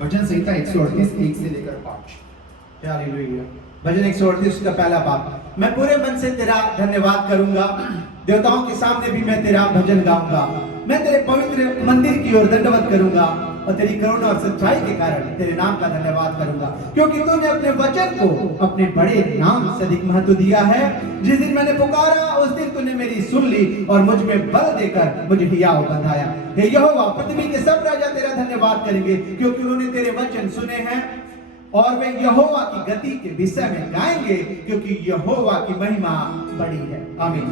भजन संहिता 138 1 से लेकर 5। हालेलुया। भजन 138 का पहला पाठ। मैं पूरे मन से तेरा धन्यवाद करूंगा, देवताओं के सामने भी मैं तेरा भजन गाऊंगा। मैं तेरे पवित्र मंदिर की ओर दंडवत करूंगा और तेरी करुणा और सच्चाई के कारण तेरे नाम का धन्यवाद करूंगा, क्योंकि तूने अपने वचन को अपने बड़े नाम से अधिक महत्व दिया है। जिस दिन मैंने पुकारा उस दिन तूने मेरी सुन ली और मुझ में बल देकर मुझे हियाव बनाया। हे यहोवा, पृथ्वी के सब राजा तेरा धन्यवाद करेंगे, क्योंकि उन्होंने तेरे वचन सुने हैं और वे यहोवा की गति के विषय में गाएंगे, क्योंकि यहोवा की महिमा बड़ी है। आमीन।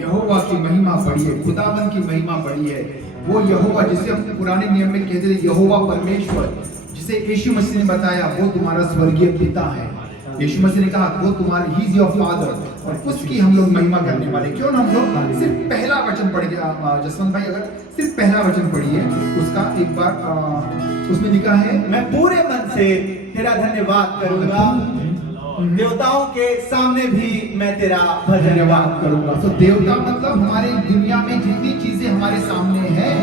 यहोवा की महिमा बड़ी है, खुदावन की महिमा बड़ी है। वो यहोवा जिसे हम पुराने नियम में कहते थे यहोवा परमेश्वर, जिसे यीशु मसीह ने बताया वो तुम्हारा स्वर्गीय पिता है। यीशु मसीह ने कहा वो तुम्हारा ही इज योर फादर, और उसकी हम लोग महिमा करने वाले। क्यों ना हम लोग सिर्फ पहला वचन पढ़िए। जसवंत भाई अगर सिर्फ पहला वचन पढ़िए उसका एक बार, उसमें लिखा है मैं पूरे मन से तेरा धन्यवाद करूंगा, देवताओं के सामने भी मैं तेरा धन्यवाद करूंगा। तो देवता मतलब हमारे दुनिया में जितनी चीजें हमारे सामने हैं,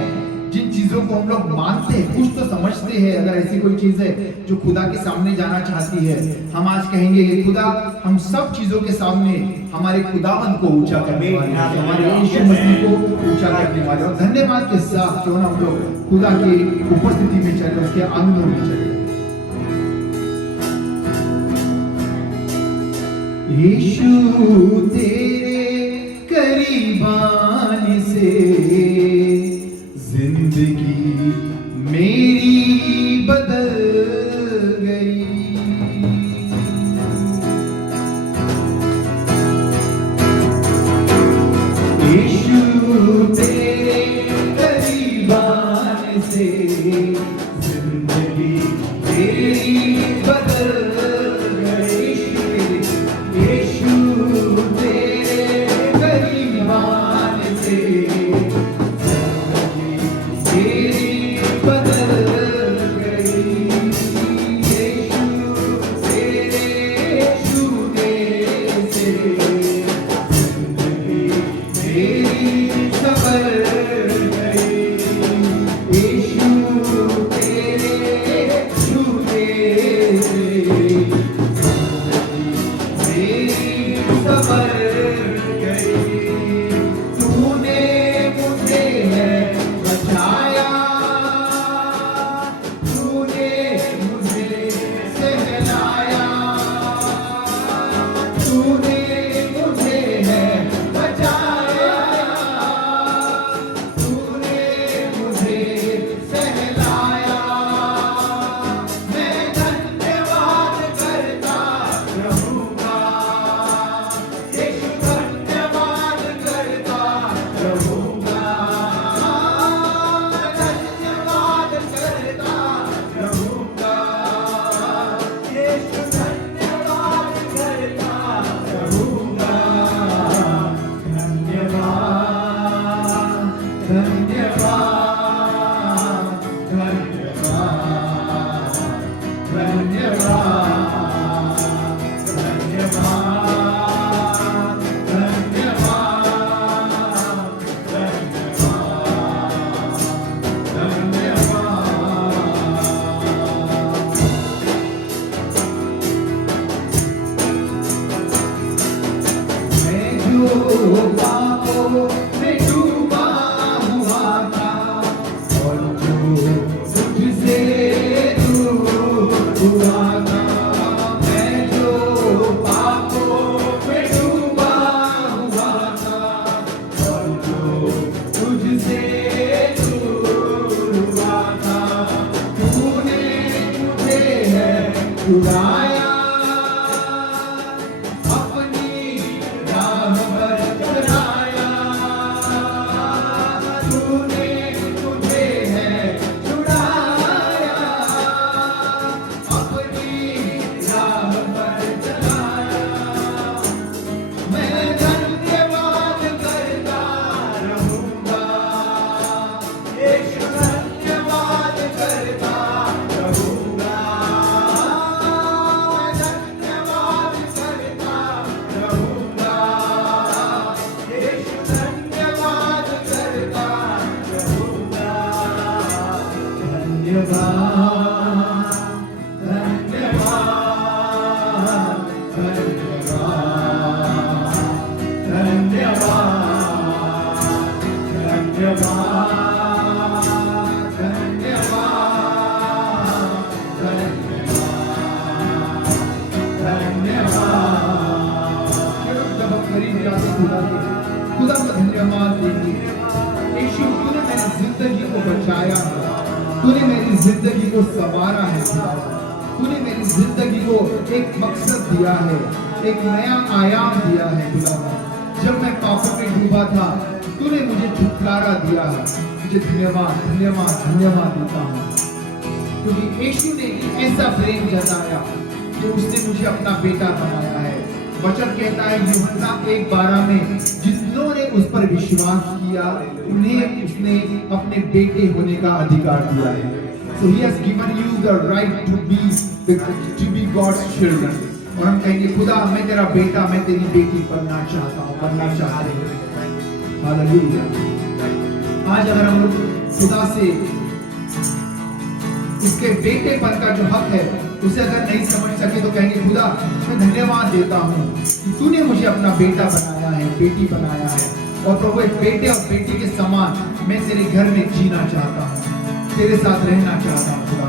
जिन चीजों को हम लोग मानते हैं, कुछ तो समझते हैं। अगर ऐसी कोई चीज है जो खुदा के सामने जाना चाहती है, हम आज कहेंगे कि खुदा हम सब चीजों के सामने हमारे खुदावन को ऊंचा करने वाले, हमारे यीशु मसीह को ऊंचा करने वाले। और धन्यवाद के साथ क्यों ना हम लोग खुदा की उपस्थिति में चले, उसके आंगनों में चले। यीशु तेरे करीबान से जिंदगी मेरी बदल गई। यीशु तेरे करीबान से जिंदगी मेरी बदल गई। यीशु तेरे करीबान से जब हम करीब जाते खुदा का धन्यवाद देंगे। यीशु, तूने मेरी जिंदगी को बचाया है, तूने मेरी जिंदगी को संवारा है, तूने मेरी जिंदगी को एक मकसद दिया है, एक नया आयाम दिया है। खुदा, जब मैं पापों में डूबा था, तूने मुझे छुटकारा दिया है। मुझे धन्यवाद धन्यवाद धन्यवाद देता हूँ, क्योंकि यीशु ने ऐसा प्रेम जताया कि उसने मुझे अपना बेटा बनाया है। वचन कहता है यूहन्ना 1:12 में, जितनों ने उस पर विश्वास किया उन्हें उसने अपने बेटे होने का अधिकार दिया है। So he has given you the right to be God's children। और हम कहेंगे खुदा, मैं तेरा बेटा, मैं तेरी बेटी बनना चाहता हूँ, बनना चाहते हैं। हालेलुया। आज अगर हम लोग खुदा से उसके बेटेपन का जो हक है उसे अगर नहीं समझ सके तो कहेंगे खुदा, मैं धन्यवाद देता हूँ कि तूने मुझे अपना बेटा बनाया है, बेटी बनाया है। और प्रभु, एक बेटे और बेटी के समान मैं तेरे घर में जीना चाहता हूँ, तेरे साथ रहना चाहता हूँ। खुदा,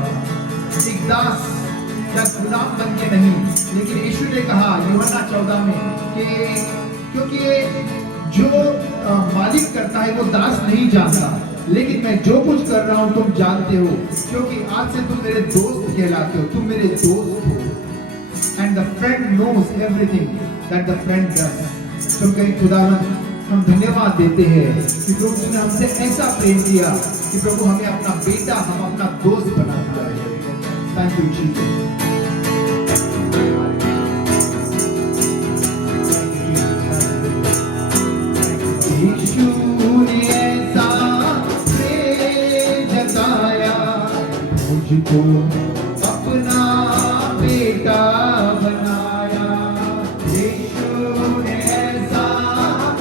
एक दास या गुलाम बन के नहीं, लेकिन यीशु ने कहा यूहन्ना 14 में कि क्योंकि जो मालिक करता है वो दास नहीं जानता, लेकिन मैं जो कुछ कर रहा हूं तुम जानते हो, क्योंकि आज से तुम मेरे दोस्त कहलाते हो, तुम मेरे दोस्त हो। And the friend knows everything that the friend does. तुम कहीं खुदावन, हम धन्यवाद देते हैं कि प्रभु तूने हमसे ऐसा प्रेम किया कि प्रभु हमें अपना बेटा, हम अपना दोस्त बना दिया है। Thank you Jesus. यीशु ने ऐसा प्रेम जताया, मुझको अपना बेटा बनाया। यीशु ने ऐसा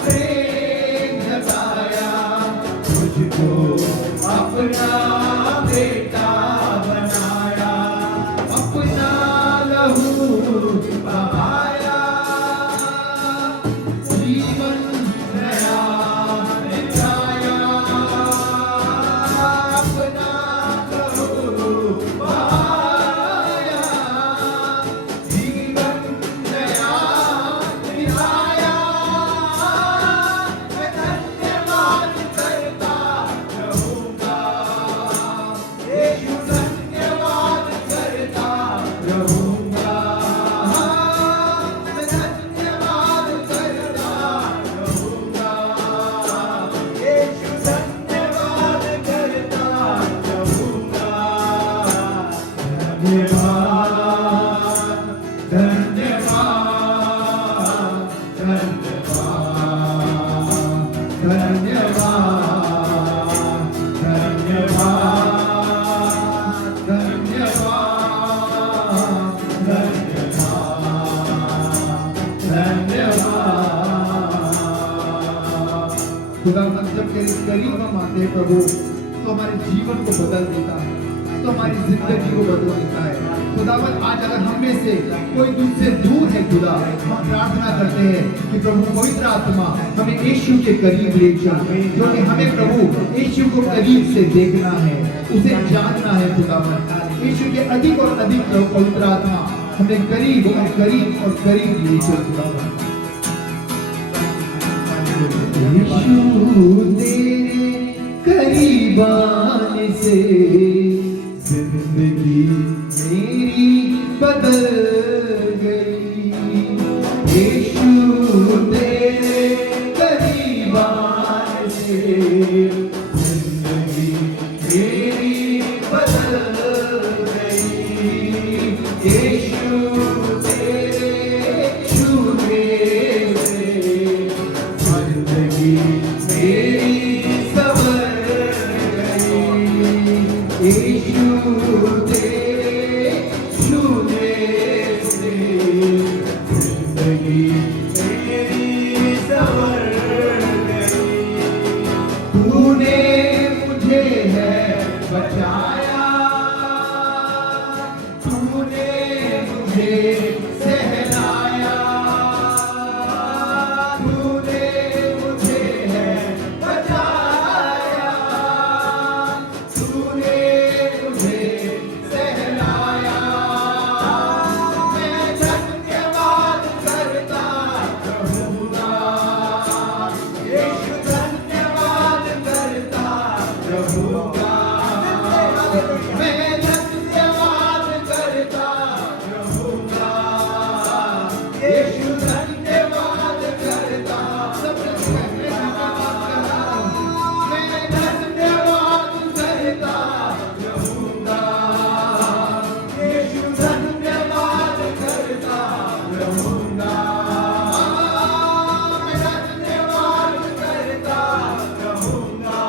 प्रेम जताया, मुझको अपना बेटा बनाया। अपना लहू बहाया, जीवन नया बिताया। अपना लहू बहाया, जीवन नया बिताया। मैं धन्यवाद करता रहूंगा, यीशु धन्यवाद करता रहूंगा। मैं धन्यवाद करता रहूंगा, यीशु धन्यवाद करता रहूंगा। धन्यवाद धन्यवाद धन्यवाद धन्यवाद धन्यवाद धन्यवाद। खुदा, जब तेरे करीब हम आते हैं प्रभु, तो हमारे जीवन को बदल देता है, तो हमारी जिंदगी को बदल देता है। खुदावन, आज अगर हम में से कोई तुझसे दूर है खुदा, हम प्रार्थना करते हैं कि प्रभु पवित्र आत्मा हमें यीशु के करीब ले चल, क्योंकि हमें प्रभु यीशु को करीब से देखना है, उसे जानना है। खुदावन, यीशु के अधिक और अधिक पवित्र आत्मा हमें करीब और करीब और करीब ले चल। खुदावन, यीशु तेरे करीब आने से जिंदगी मेरी बदल गई। यीशु तेरे करीब आने से जिंदगी मेरी बदल गई। यीशु तेरे छूने से जिंदगी मेरी संवर गई। यीशु तेरे छूने से जिंदगी मेरी संवर गई। तूने मुझे है बचाया, तूने मुझे सहलाया। तूने मुझे है बचाया, रहूंगा। मैं धन्यवाद करता रहूंगा, यीशु धन्यवाद करता। सब मैं धन्यवाद करता रहूंगा, यीशु धन्यवाद करता रहूंगा। मैं धन्यवाद करता रहूंगा,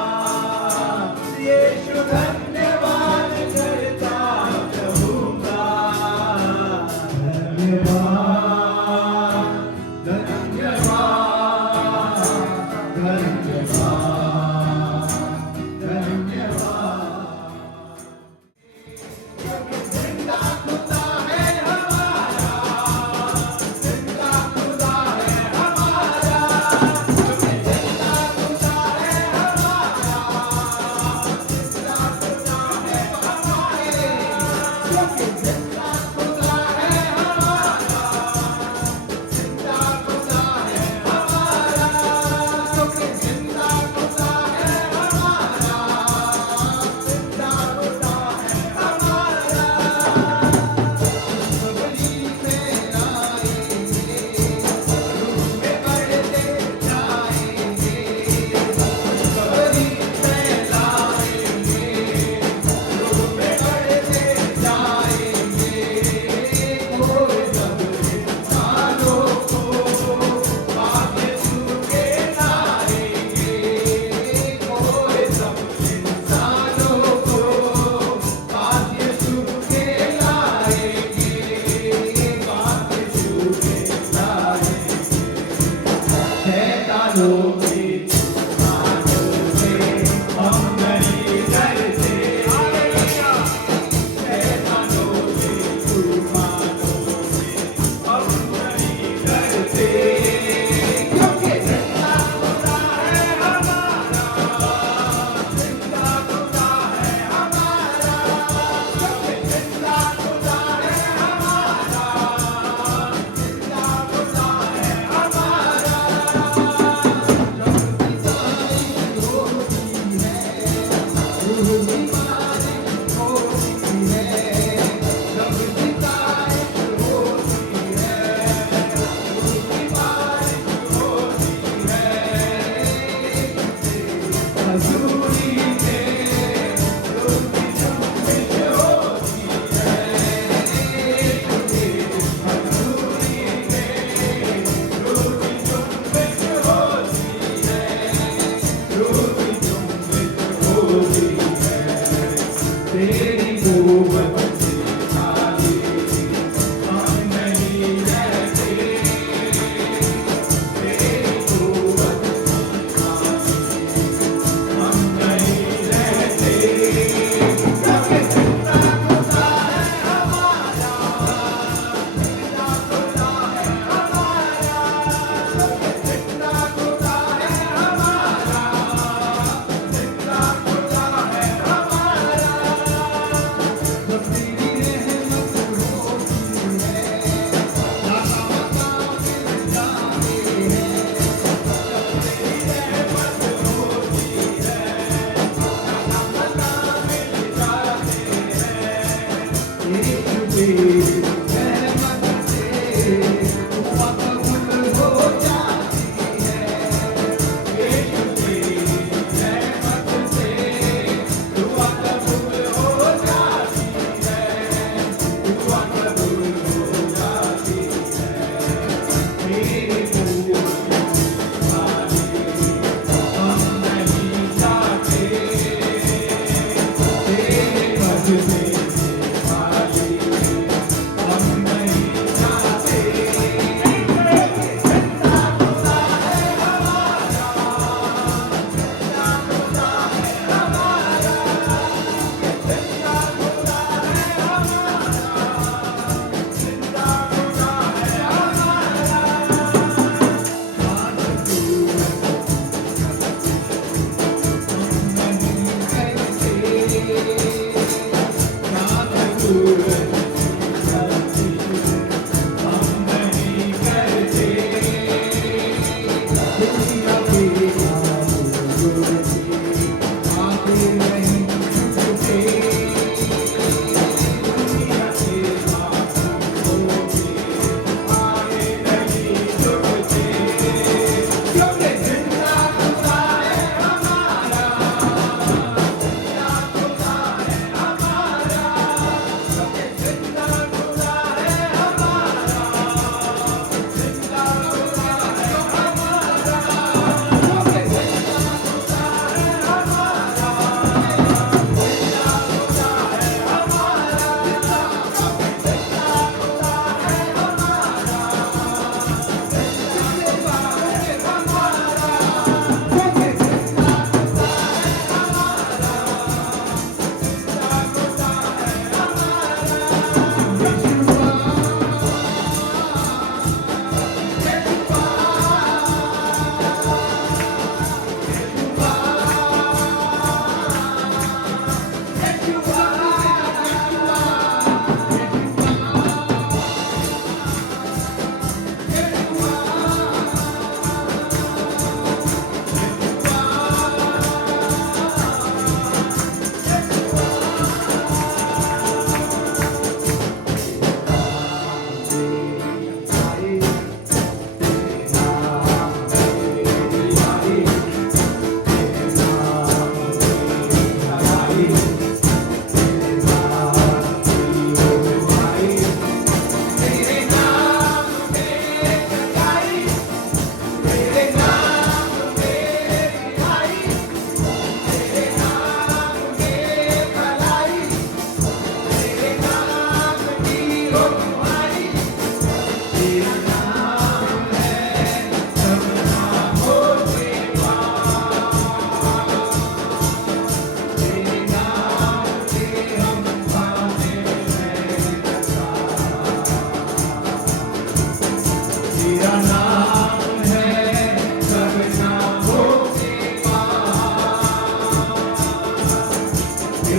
यीशु धन्यवाद करता रहूंगा। धन्यवाद धन्यवाद धन्यवाद धन्यवाद। जिंदा खुदा है हमारा, जिंदा खुदा है हमारा, जिंदा खुदा है हमारा, जिंदा खुदा है हमारे, जिंदा खुदा है हमारा, जिंदा खुदा है हमारा, जिंदा खुदा है हमारा, जिंदा खुदा है हमारा। बलि में आएंगे, रूह में बढ़ते जाएंगे, बलि में लाएंगे, रूह में बढ़ते जाएंगे। कोई सब इंसानों को पाप यीशु के लाएंगे, कोई सब इंसानों को पाप यीशु के लाएंगे, पाप यीशु के लाएंगे। शैतानों के तूफानों से हम नहीं डरते, शैतानों के तूफानों से हम नहीं डरते, क्योंकि जिंदा खुदा है हमारा, जिंदा खुदा है हमारा, क्योंकि जिंदा खुदा है हमारा, जिंदा खुदा है हमारा। रूह की मालिक होती है, रब की तारीफ होती है, रूह की मालिक होती है। हजूरी में रूह की जुम्बिश होती है, हजूरी में रूह की जुम्बिश होती है, रूह की जुम्बिश होती है। तेरी कुव्वत से खाली हम नहीं रहते, तेरी कुव्वत से खाली हम नहीं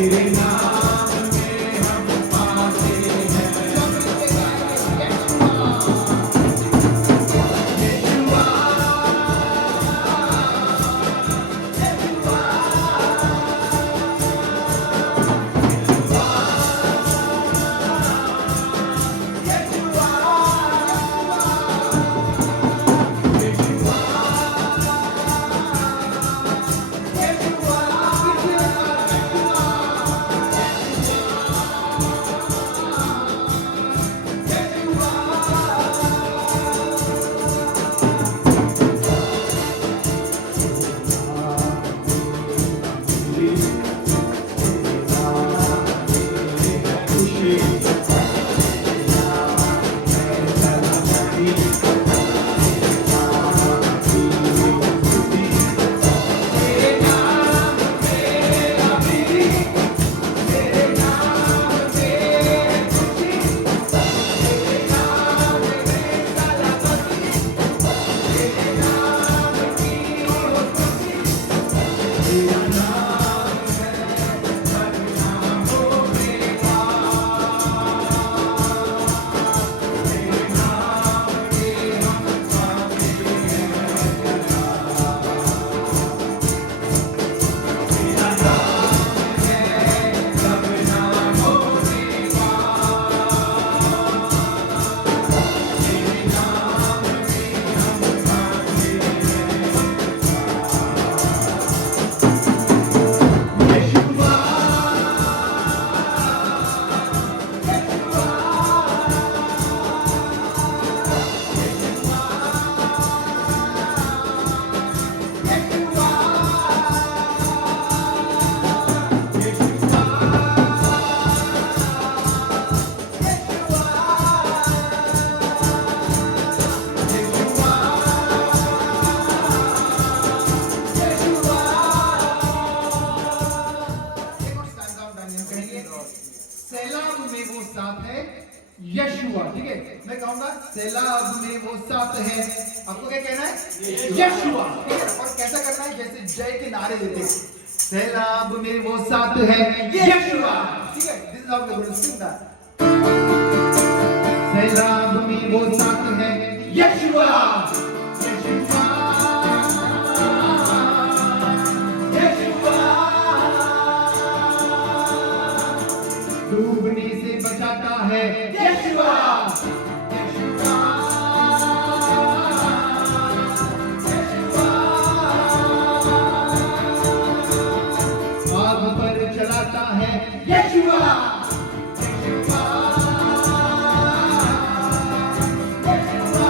तेरे नाम में हम पाते हैं यीशुआ एक और स्टैंड आउट डायनेमिक कहेंगे सैलाब में वो साथ है यशुआ ठीक है मैं कहूंगा सैलाब में वो साथ है आपको क्या कहना है यशुआ ठीक है और कैसा करना है जैसे जय के नारे देते हैं सैलाब में वो साथ है यशुआ ठीक है this is how we going to sing that सैलाब में वो साथ है यशुआ यशुआ डूबने से बचाता है यशुआ यशुआ आग पर चलाता है यशुआ यशुआ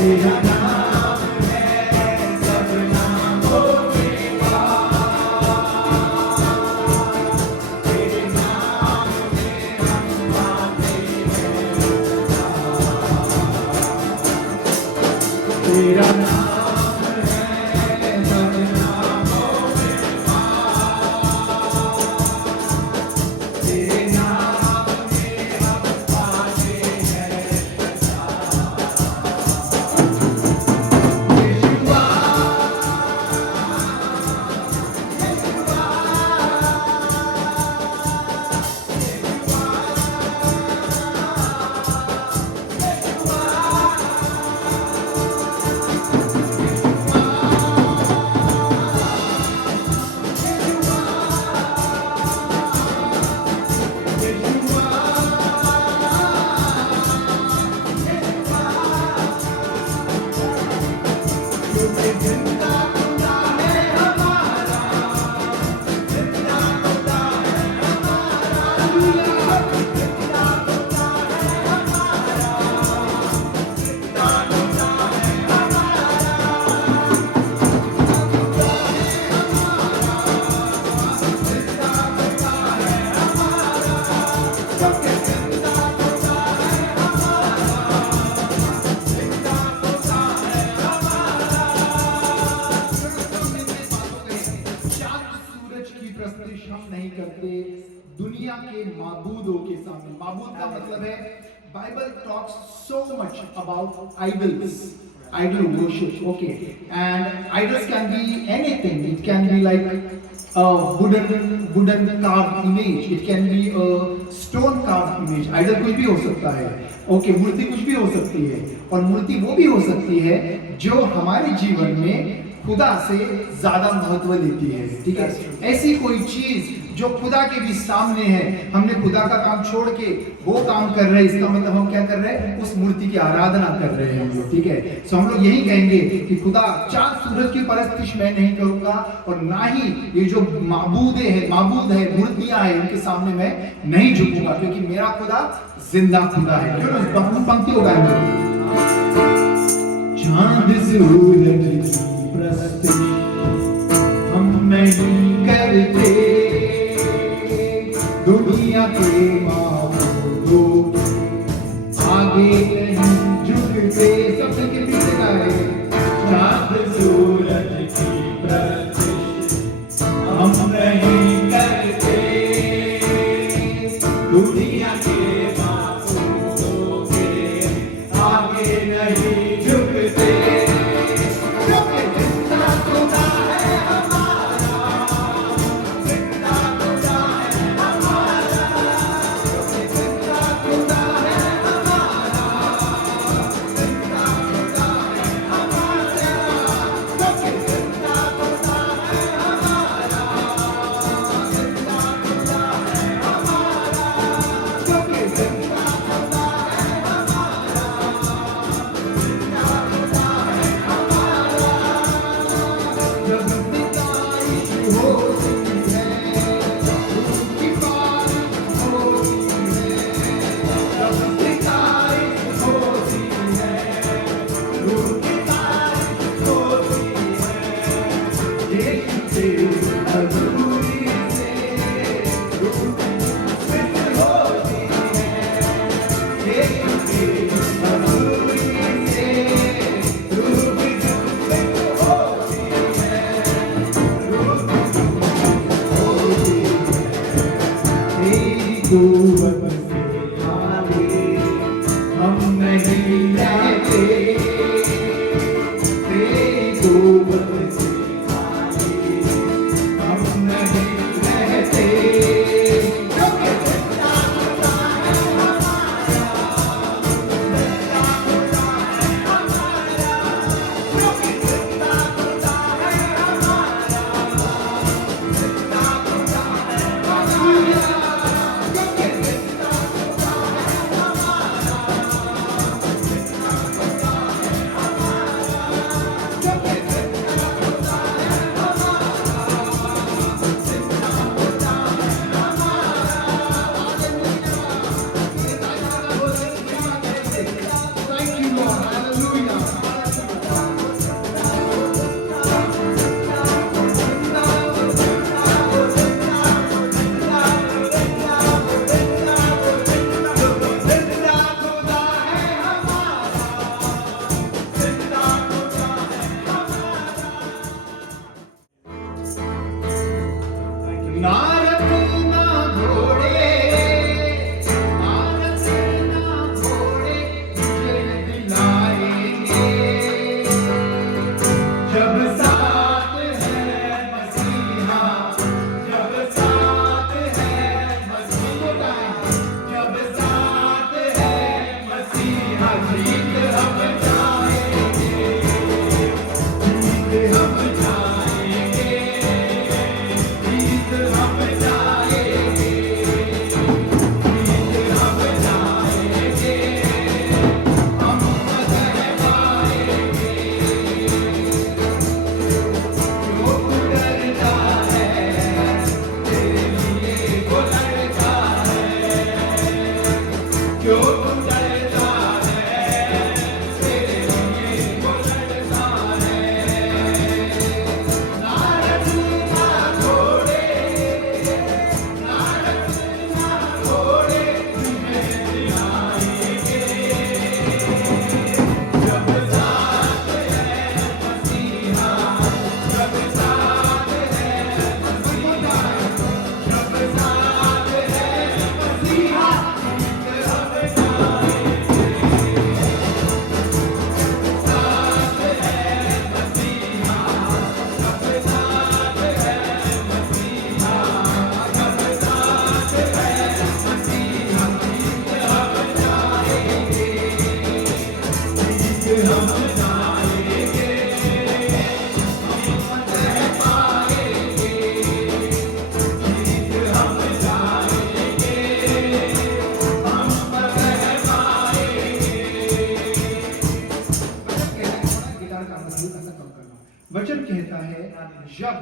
तेरा नाम है सब नामों के पास तेरे नाम में हम पाते हैं तेरा नाम है सब नामों के पास तेरे नाम में हम पाते हैं दुनिया के माबूदों के सामने, माबूद का मतलब है, Bible talks so much about idols, idol worship, okay, and idols can be anything. It can be like a wooden carved image, it can be a stone carved image. Idol कुछ भी हो सकता है, okay, मूर्ति कुछ भी हो सकती है, और मूर्ति वो भी हो सकती है जो हमारे जीवन में खुदा से ज्यादा महत्व देती है, ठीक है। ऐसी कोई चीज जो खुदा के भी सामने है, हमने खुदा का काम छोड़ के वो काम कर रहे हैं, इसका मतलब हम क्या कर रहे हैं, उस मूर्ति की आराधना कर रहे हैं हम लोग, ठीक है। सो हम लोग यही कहेंगे कि खुदा चांद सूरज की परस्तिश मैं नहीं करूंगा, और ना ही ये जो माबूद है, मूर्तियां हैं, उनके सामने मैं नहीं झुकूंगा, क्योंकि मेरा खुदा जिंदा खुदा है। क्यों ना पंक्ति होगा, चांद सूरज की परस्तिश हम नहीं करते, दुनिया के माबूदों आगे नहीं झुकते। सबसे के पीछे का है, चांद सूरज की परस्तिश हम नहीं करते, दुनिया के माबूदों के आगे नहीं झुकते। हम नहीं रहते, हम नहीं रहते। जब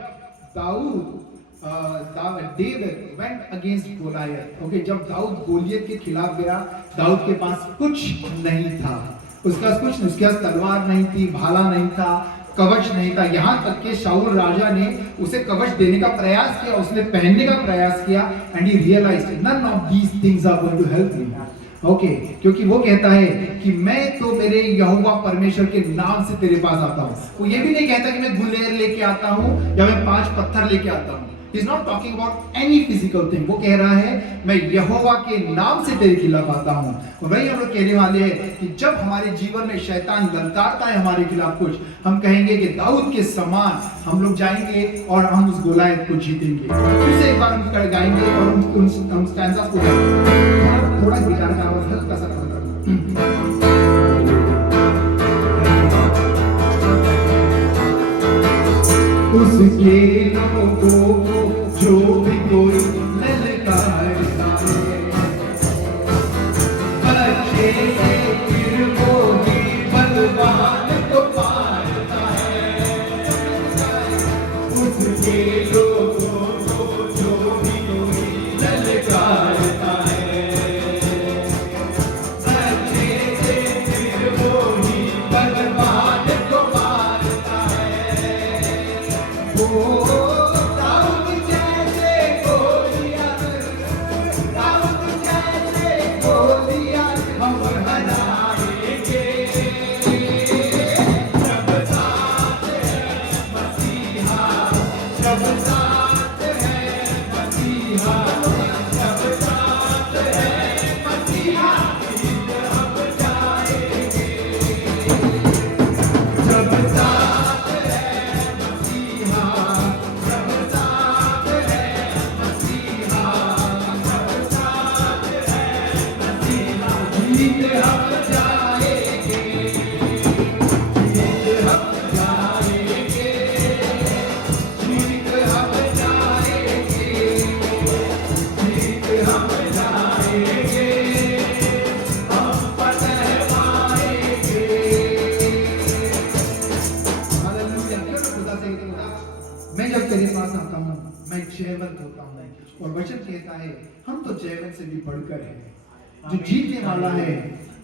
David went against Goliath, okay, जब दाऊद गोलियत के खिलाफ गया, दाऊद के पास कुछ नहीं था, उसके पास कुछ नहीं, उसके पास तलवार नहीं थी, भाला नहीं था, कवच नहीं था, यहाँ तक कि शाऊल राजा ने उसे कवच देने का प्रयास किया, उसने पहनने का प्रयास किया, and he realized none of these things are going to help me, okay, क्योंकि वो कहता है कि मैं तो मेरे यहोवा परमेश्वर के नाम से तेरे पास आता हूँ। वो ये भी नहीं कहता कि मैं गुलेर लेके आता हूँ या मैं 5 पत्थर लेके आता हूँ। He is not talking about any physical thing. वो कह रहा है मैं यहोवा के नाम से तेरे खिलाफ आता हूँ। और वही हम लोग कहने वाले हैं कि जब हमारे जीवन में शैतान ललकारता है हमारे खिलाफ कुछ, हम कहेंगे कि दाऊद के समान हम लोग जाएंगे और हम उस गोलायत को जीतेंगे। फिर से एक बार हम गाएंगे और हम स्टैंजास को गाएंगे। थोड़ा गिटार का आवाज हल्का सा कम करना। उसके लोगों को जो भी कोई ललकारता है, बच्चे से फिर वो ही बलवान को पालता है। उसके लोगों को जो भी कोई ललकारता है, बच्चे से फिर वो ही बलवान को पालता है। दाऊद जैसे गोलियत हम हराएंगे, जब साथ है मसीहा, जब साथ है मसीहा, जब साथ है मसीहा, जीत हम जाएंगे, जब साथ है मसीहा, जब साथ है मसीहा, जब साथ है मसीहा, जीत हम जाएंगे, जीत हम जाएंगे, जीत हम जाएंगे, जीत हम जाएंगे, हम फतह पाएंगे। हालेलुया। खुदा से खुदा, मैं जब तेरे पास आता हूँ मैं जयवंत होता हूँ, और वचन कहता है हम तो जयवंत से भी बढ़कर हैं, जो जीतने वाला है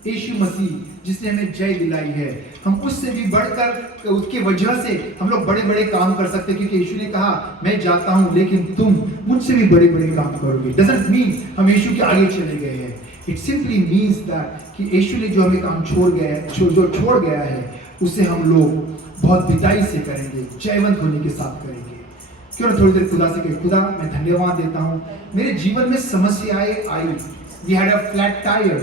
यीशु मसीह, जिसने हमें जय दिलाई है, हम उससे भी बढ़कर उसके वजह से हम लोग बड़े बड़े काम कर सकते हैं, क्योंकि यीशु ने कहा मैं जाता हूँ लेकिन तुम मुझसे भी बड़े बड़े काम करोगे। डजंट मीन हम यीशु के आगे चले गए हैं, इट सिंपली मीन्स दैट कि यीशु ने जो हमें काम छोड़ गया है उसे हम लोग बहुत विदाई से करेंगे, जयवंत होने के साथ करेंगे। क्यों ना थोड़ी देर खुदा से कहें, खुदा मैं धन्यवाद देता हूँ, मेरे जीवन में समस्याएं आई, we had a flat tire,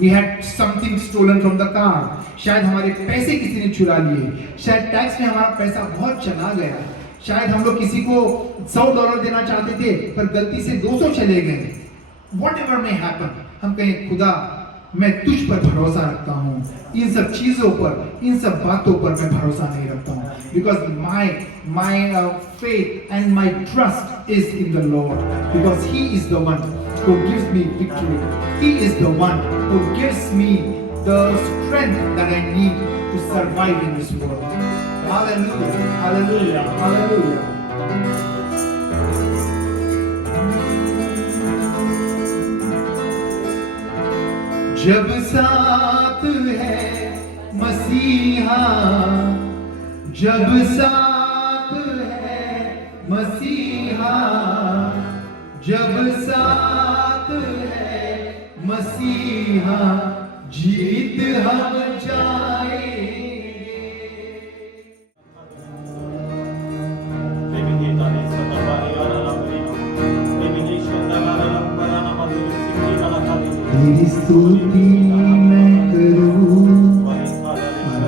we had something stolen from the car, शायद हमारे पैसे किसी ने चुरा लिए, शायद टैक्स में हमारा पैसा बहुत चला गया, शायद हम लोग किसी को $100 देना चाहते थे पर गलती से 200 चले गए। Whatever may happen, हम कहें खुदा मैं तुझ पर भरोसा रखता हूँ, इन सब चीजों पर, इन सब बातों पर मैं भरोसा नहीं रखता हूँ, because my faith and my trust is in the Lord, because He is the one who gives me victory. He is the one who gives me the strength that I need to survive in this world. Hallelujah, hallelujah, hallelujah. जब साथ है मसीहा, जब साथ है मसीहा, जब साथ है मसीहा, जीत हम जाएंगे। तेरी स्तुति मैं करूं,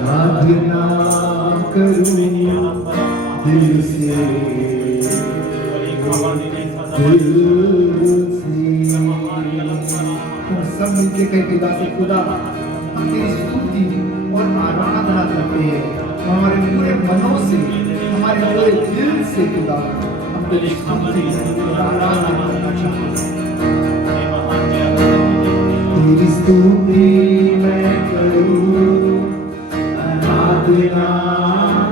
आराधना करूं दिल से, सब मिलके कई खुदा से, खुदा हम तेरी स्तुति और आराधना करते हैं, हमारे पूरे मनों से, हमारे पूरे दिल से खुदा हम तेरी स्तुति और आराधना करना चाहते हैं। तेरी स्तुति मैं करूं, आराधना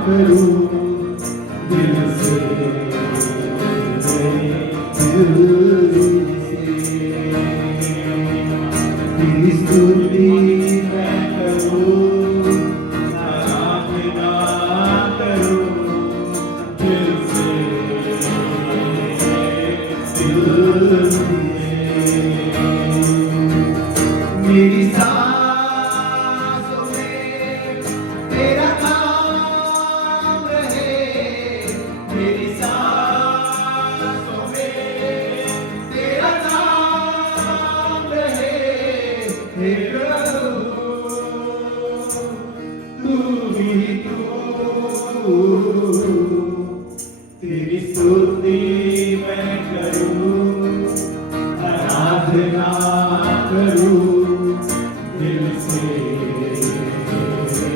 करूं दिल से, तेरी स्तुति मैं करूं, आराधना करूं दिल से, दिल से। मेरी सांसों में तेरा नाम रहे, मेरी सांसों में तेरा नाम रहे, हे प्रभु तू ही तू। तेरी स्तुति मैं करूं, आराधना करूं दिल से, दिल से।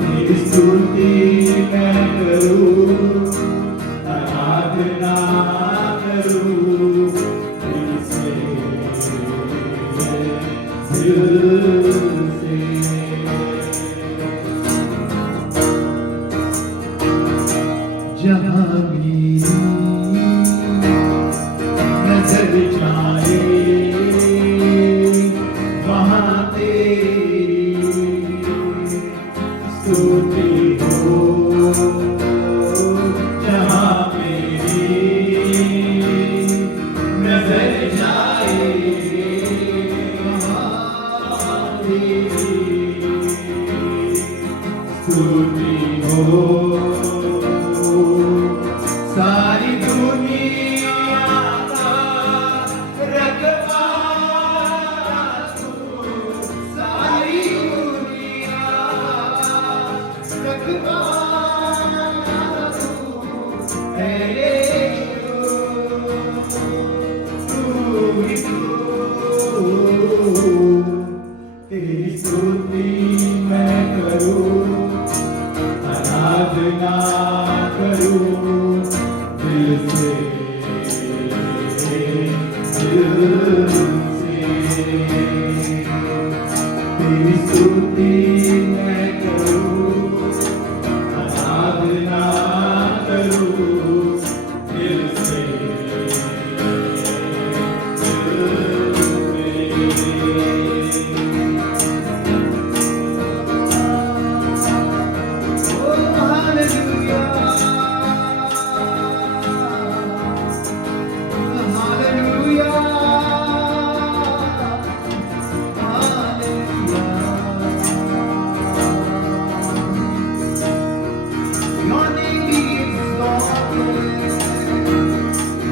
तेरी स्तुति मैं करूं, आराधना करूं दिल से, दिल से। जहाँ मेरी नजर जाए वहाँ तेरी स्तुति हो, जहाँ मेरी नजर जाए वहाँ तेरी स्तुति हो। सारी दुनिया का रखवाला तू, सारी दुनिया का रखवाला तू है यीशु, तू ही तू। तेरी स्तुति मैं करूं, आराधना करूं दिल से, दिल से। तेरी स्तुति मैं करूं, आराधना करूं दिल से, दिल से। Oh, hallelujah, your name be exalted,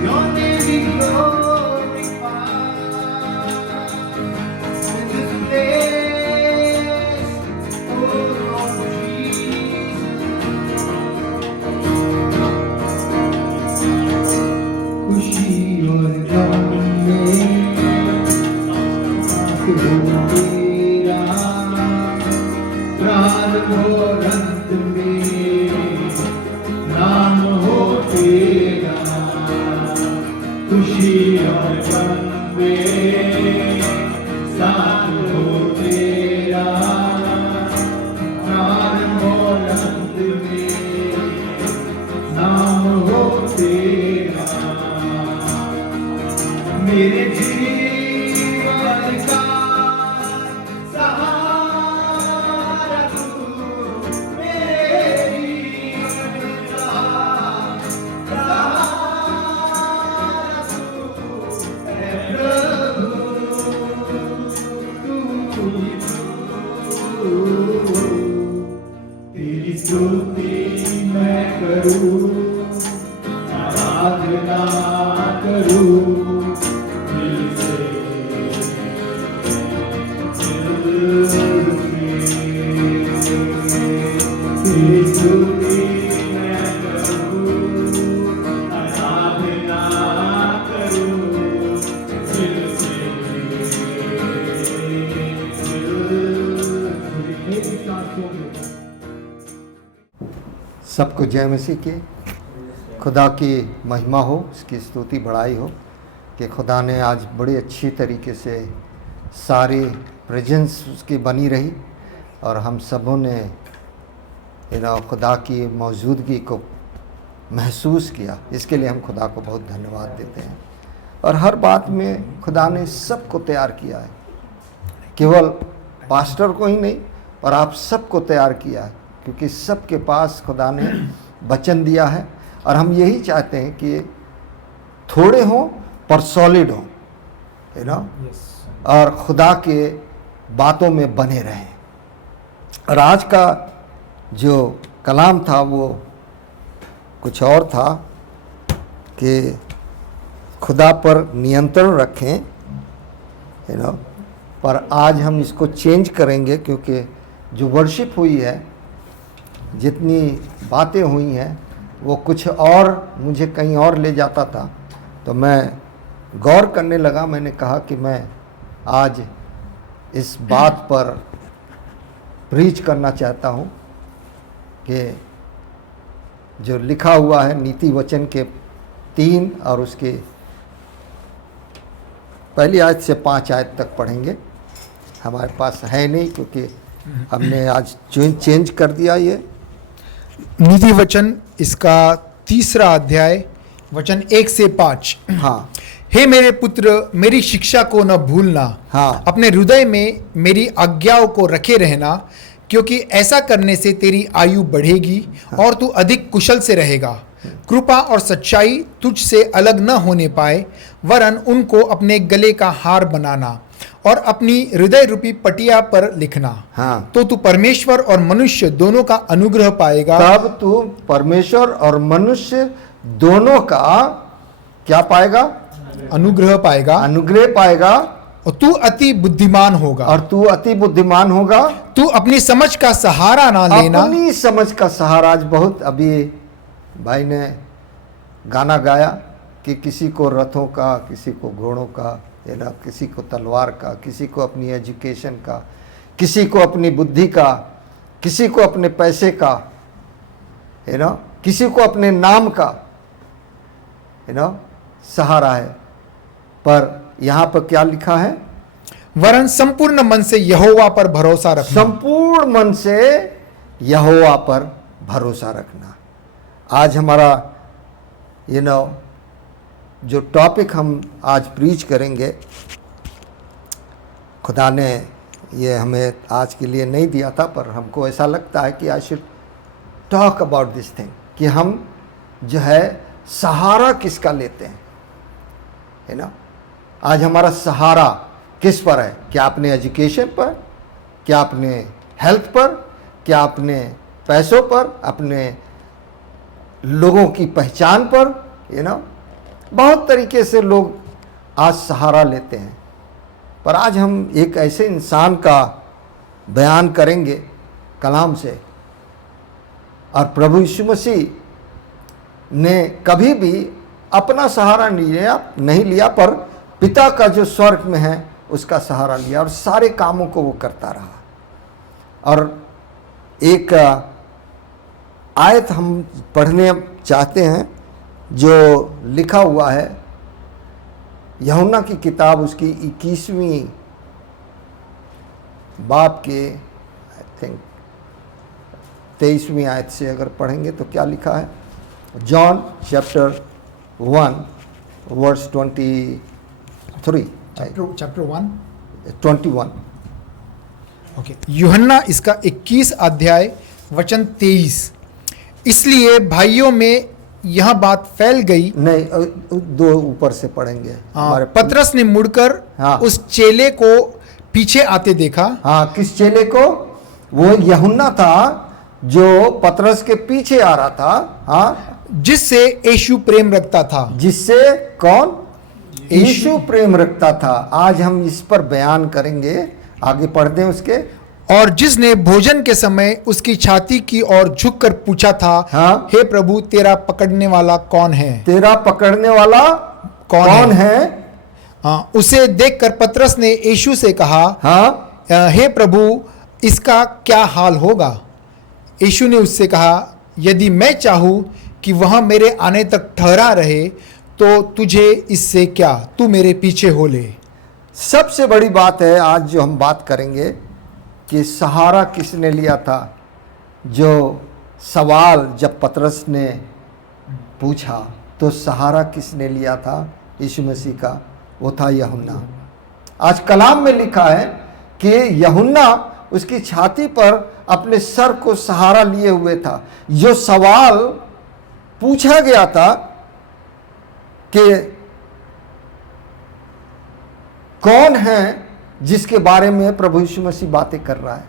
your name be glorified in this place, oh Lord Jesus. खुशी और गम में तेरा प्रारंभ और अंत में नाम हो तेरा, खुशी और गम में साथ हो तेरा, प्रारंभ और अंत में नाम हो तेरा। मेरे जीवन का सहारा तू, मेरे जीवन का सहारा तू है प्रभु, तू ही तू। तेरी स्तुति मैं करूं, आराधना करूं दिल से, दिल से। तेरी स्तुति मैं करूं, आराधना करूं दिल से, दिल से। सबको जय मसीह की, खुदा की महिमा हो, उसकी स्तुति बढ़ाई हो कि खुदा ने आज बड़ी अच्छी तरीके से सारी प्रेजेंस उसकी बनी रही और हम सबों ने खुदा की मौजूदगी को महसूस किया। इसके लिए हम खुदा को बहुत धन्यवाद देते हैं। और हर बात में खुदा ने सबको तैयार किया है, केवल पास्टर को ही नहीं और आप सबको तैयार किया है, क्योंकि सबके पास खुदा ने वचन दिया है। और हम यही चाहते हैं कि थोड़े हों पर सॉलिड हों, यू नो, और खुदा के बातों में बने रहें। और आज का जो कलाम था वो कुछ और था कि खुदा पर नियंत्रण रखें, यू नो, पर आज हम इसको चेंज करेंगे, क्योंकि जो वर्शिप हुई है, जितनी बातें हुई हैं, वो कुछ और मुझे कहीं और ले जाता था। तो मैं गौर करने लगा, मैंने कहा कि मैं आज इस बात पर प्रीच करना चाहता हूँ कि जो लिखा हुआ है नीति वचन के 3 और उसके पहली आयत से 5 आयत तक पढ़ेंगे। हमारे पास है नहीं, क्योंकि हमने आज चेंज कर दिया ये। नीति वचन इसका 3 अध्याय वचन 1 से 5। हाँ हे मेरे पुत्र, मेरी शिक्षा को न भूलना, हाँ अपने हृदय में मेरी आज्ञाओं को रखे रहना, क्योंकि ऐसा करने से तेरी आयु बढ़ेगी और तू अधिक कुशल से रहेगा। कृपा और सच्चाई तुझसे अलग न होने पाए, वरन उनको अपने गले का हार बनाना और अपनी हृदय रूपी पटिया पर लिखना। हाँ, तो तू परमेश्वर और मनुष्य दोनों का अनुग्रह पाएगा। तब तू परमेश्वर और मनुष्य दोनों का क्या पाएगा? अनुग्रह पाएगा। अनुग्रह पाएगा। और तू अति बुद्धिमान होगा। और तू अति बुद्धिमान होगा। तू अपनी समझ का सहारा ना लेना। अपनी समझ का सहारा। आज बहुत अभी भाई ने गाना गाया कि किसी को रथों का, किसी को घोड़ों का, है ना, किसी को तलवार का, किसी को अपनी एजुकेशन का, किसी को अपनी बुद्धि का, किसी को अपने पैसे का, है ना, किसी को अपने नाम का, है ना, सहारा है। पर यहाँ पर क्या लिखा है? वरन संपूर्ण मन से यहोवा पर भरोसा रखना। संपूर्ण मन से यहोवा पर भरोसा रखना। आज हमारा जो टॉपिक हम आज प्रीच करेंगे, खुदा ने ये हमें आज के लिए नहीं दिया था, पर हमको ऐसा लगता है कि I should talk about this thing, कि हम जो है सहारा किसका लेते हैं, है ना। आज हमारा सहारा किस पर है? क्या अपने एजुकेशन पर, क्या अपने हेल्थ पर, क्या अपने पैसों पर, अपने लोगों की पहचान पर, है ना। बहुत तरीके से लोग आज सहारा लेते हैं। पर आज हम एक ऐसे इंसान का बयान करेंगे कलाम से, और प्रभु यीशु मसीह ने कभी भी अपना सहारा नहीं लिया, पर पिता का जो स्वर्ग में है उसका सहारा लिया, और सारे कामों को वो करता रहा। और एक आयत हम पढ़ने चाहते हैं जो लिखा हुआ है यूहन्ना की किताब, उसकी 21वीं बाब के आई थिंक 23वीं आयत से अगर पढ़ेंगे तो क्या लिखा है? John chapter 1 verse 23, chapter 1 21। Okay. यूहन्ना इसका 21 अध्याय वचन 23। इसलिए भाइयों में यह बात फैल गई। नहीं, 2 ऊपर से पढ़ेंगे। हमारे पतरस ने मुड़कर हाँ। उस चेले को पीछे आते देखा। हाँ, किस चेले को? वो यूहन्ना था जो पतरस के पीछे आ रहा था। हाँ, जिससे यीशु प्रेम रखता था। जिससे कौन? यीशु प्रेम रखता था। आज हम इस पर बयान करेंगे, आगे पढ़ दें उसके। और जिसने भोजन के समय उसकी छाती की ओर झुककर पूछा था, हाँ? हे प्रभु, तेरा पकड़ने वाला कौन है? तेरा पकड़ने वाला कौन है? उसे देखकर पतरस ने यीशु से कहा, हाँ? हे प्रभु, इसका क्या हाल होगा? यीशु ने उससे कहा, यदि मैं चाहूं कि वह मेरे आने तक ठहरा रहे तो तुझे इससे क्या, तू मेरे पीछे हो ले। सबसे बड़ी बात है आज जो हम बात करेंगे कि सहारा किसने लिया था। जो सवाल जब पतरस ने पूछा तो सहारा किसने लिया था? यीशु मसीह का, वो था यूहन्ना। आज कलाम में लिखा है कि यूहन्ना उसकी छाती पर अपने सर को सहारा लिए हुए था। जो सवाल पूछा गया था कि कौन है जिसके बारे में प्रभु यीशु मसीह बातें कर रहा है,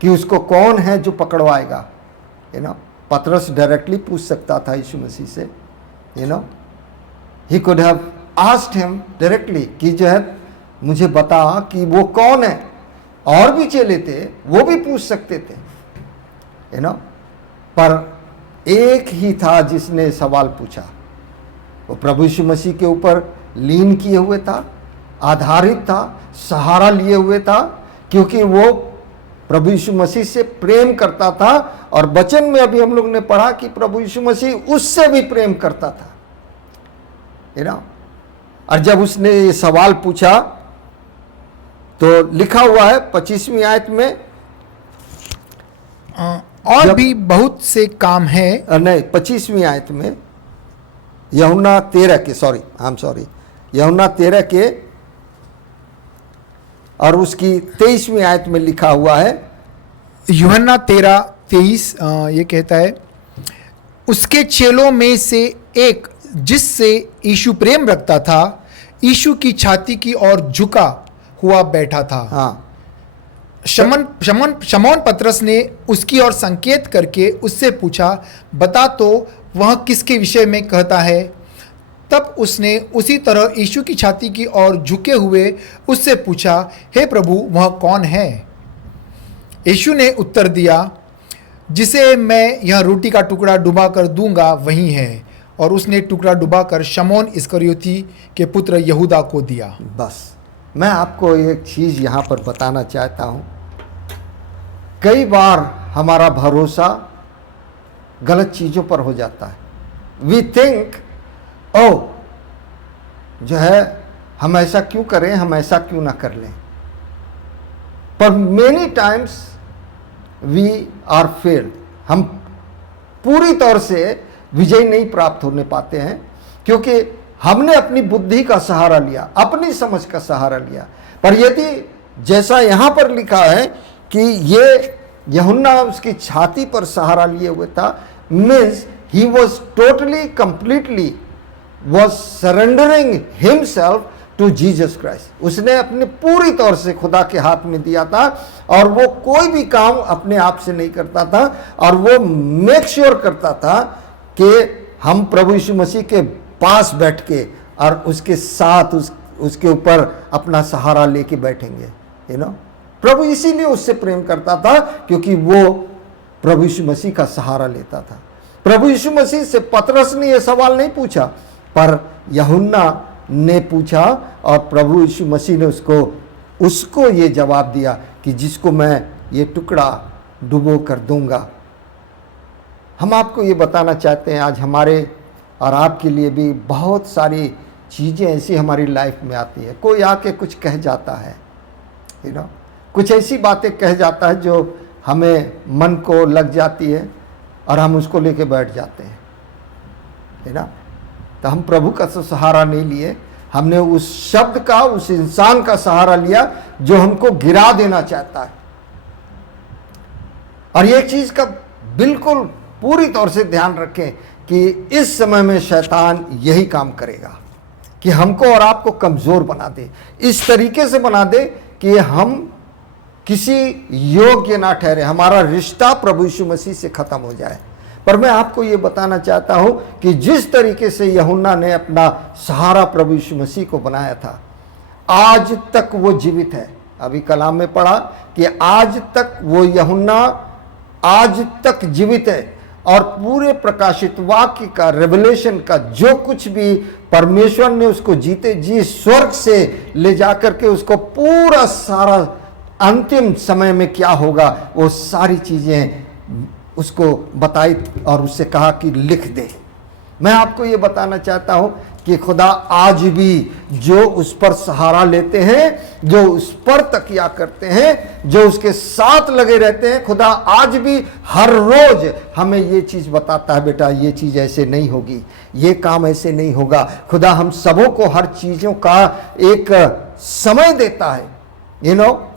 कि उसको कौन है जो पकड़वाएगा, पतरस डायरेक्टली पूछ सकता था यीशु मसीह से, he could have asked him directly कि जो है मुझे बता कि वो कौन है। और भी चेले थे, वो भी पूछ सकते थे, पर एक ही था जिसने सवाल पूछा, वो प्रभु यीशु मसीह के ऊपर लीन किए हुए था, आधारित था, सहारा लिए हुए था, क्योंकि वो प्रभु यीशु मसीह से प्रेम करता था। और वचन में अभी हम लोग ने पढ़ा कि प्रभु यीशु मसीह उससे भी प्रेम करता था, और जब उसने ये सवाल पूछा तो लिखा हुआ है 25वीं आयत में, और भी बहुत से काम है, नहीं 25वीं आयत में, यूहन्ना 13 के यूहन्ना 13 के और उसकी 23वीं आयत में लिखा हुआ है, यूहन्ना 13:23 ये कहता है, उसके चेलों में से एक जिससे यीशु प्रेम रखता था, यीशु की छाती की ओर झुका हुआ बैठा था। हाँ, शमौन पतरस ने उसकी ओर संकेत करके उससे पूछा, बता तो वह किसके विषय में कहता है। तब उसने उसी तरह यीशु की छाती की ओर झुके हुए उससे पूछा, हे प्रभु, वह कौन है? यीशु ने उत्तर दिया, जिसे मैं यह रोटी का टुकड़ा डुबा कर दूंगा वही है। और उसने टुकड़ा डुबाकर शमौन इस्करियोती के पुत्र यहूदा को दिया। बस मैं आपको एक चीज़ यहाँ पर बताना चाहता हूँ, कई बार हमारा भरोसा गलत चीज़ों पर हो जाता है। वी थिंक जो है हम ऐसा क्यों करें, हम ऐसा क्यों ना कर लें, पर many times we are failed. हम पूरी तौर से विजय नहीं प्राप्त होने पाते हैं, क्योंकि हमने अपनी बुद्धि का सहारा लिया, अपनी समझ का सहारा लिया। पर यदि जैसा यहाँ पर लिखा है कि ये यूहन्ना उसकी छाती पर सहारा लिए हुए था, means he was totally completely was surrendering himself to Jesus Christ. उसने अपने पूरी तौर से खुदा के हाथ में दिया था, और वो कोई भी काम अपने आप से नहीं करता था, और वो मेक श्योर करता था कि हम प्रभु यीशु मसीह के पास बैठ के और उसके साथ उसके ऊपर अपना सहारा लेके बैठेंगे। प्रभु इसीलिए उससे प्रेम करता था, क्योंकि वो प्रभु यीशु मसीह का सहारा लेता था। प्रभु यीशु मसीह से पतरस ने यह सवाल नहीं पूछा, पर यूहन्ना ने पूछा, और प्रभु यीशु मसीह ने उसको ये जवाब दिया कि जिसको मैं ये टुकड़ा डुबो कर दूंगा। हम आपको ये बताना चाहते हैं, आज हमारे और आपके लिए भी बहुत सारी चीज़ें ऐसी हमारी लाइफ में आती है। कोई आके कुछ कह जाता है, कुछ ऐसी बातें कह जाता है जो हमें मन को लग जाती है, और हम उसको लेके बैठ जाते हैं, तो हम प्रभु का सहारा नहीं लिए, हमने उस शब्द का, उस इंसान का सहारा लिया जो हमको गिरा देना चाहता है। और ये चीज़ का बिल्कुल पूरी तौर से ध्यान रखें कि इस समय में शैतान यही काम करेगा कि हमको और आपको कमज़ोर बना दे, इस तरीके से बना दे कि हम किसी योग्य ना ठहरे, हमारा रिश्ता प्रभु यीशु मसीह से ख़त्म हो जाए। पर मैं आपको ये बताना चाहता हूँ कि जिस तरीके से यूहन्ना ने अपना सहारा प्रभु यीशु मसीह को बनाया था, आज तक वो जीवित है। अभी कलाम में पढ़ा कि आज तक वो यूहन्ना आज तक जीवित है, और पूरे प्रकाशित वाक्य का, रेवलेशन का जो कुछ भी परमेश्वर ने उसको जीते जी स्वर्ग से ले जाकर के उसको पूरा सारा अंतिम समय में क्या होगा वो सारी चीज़ें उसको बताई, और उससे कहा कि लिख दे। मैं आपको ये बताना चाहता हूं कि खुदा आज भी जो उस पर सहारा लेते हैं, जो उस पर तकिया करते हैं, जो उसके साथ लगे रहते हैं, खुदा आज भी हर रोज हमें ये चीज बताता है, बेटा ये चीज ऐसे नहीं होगी, ये काम ऐसे नहीं होगा। खुदा हम सबों को हर चीजों का एक समय देता है।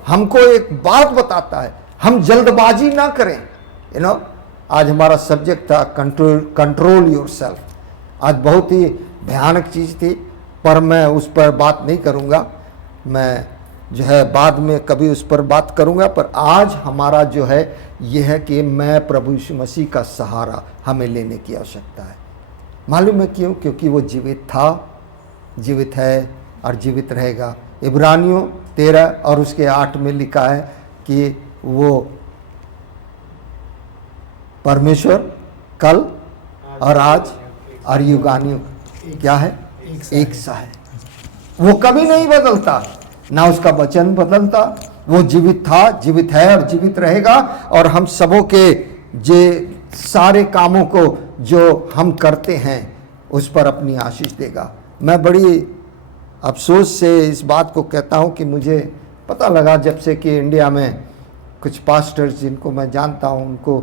हमको एक बात बताता है, हम जल्दबाजी ना करें। आज हमारा सब्जेक्ट था कंट्रोल योरसेल्फ। आज बहुत ही भयानक चीज़ थी, पर मैं उस पर बात नहीं करूँगा। मैं जो है बाद में कभी उस पर बात करूँगा, पर आज हमारा जो है यह है कि मैं प्रभु यीशु मसीह का सहारा हमें लेने की आवश्यकता है। मालूम है क्यों? क्योंकि वो जीवित था, जीवित है और जीवित रहेगा। इब्रानियों 13 और उसके 8 में लिखा है कि वो परमेश्वर कल और आज और युगानियों क्या है, एक सा है। वो कभी नहीं बदलता, ना उसका वचन बदलता। वो जीवित था, जीवित है और जीवित रहेगा, और हम सबों के जे सारे कामों को जो हम करते हैं उस पर अपनी आशीष देगा। मैं बड़ी अफसोस से इस बात को कहता हूं कि मुझे पता लगा जब से कि इंडिया में कुछ पास्टर्स जिनको मैं जानता हूं, उनको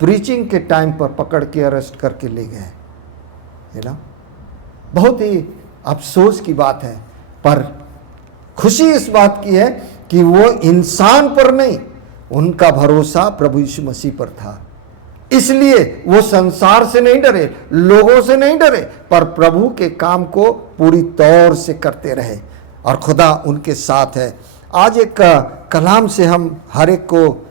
प्रीचिंग के टाइम पर पकड़ के अरेस्ट करके ले गए, है ना। बहुत ही अफसोस की बात है, पर खुशी इस बात की है कि वो इंसान पर नहीं, उनका भरोसा प्रभु यीशु मसीह पर था। इसलिए वो संसार से नहीं डरे, लोगों से नहीं डरे, पर प्रभु के काम को पूरी तौर से करते रहे, और खुदा उनके साथ है। आज एक कलाम से हम हर एक को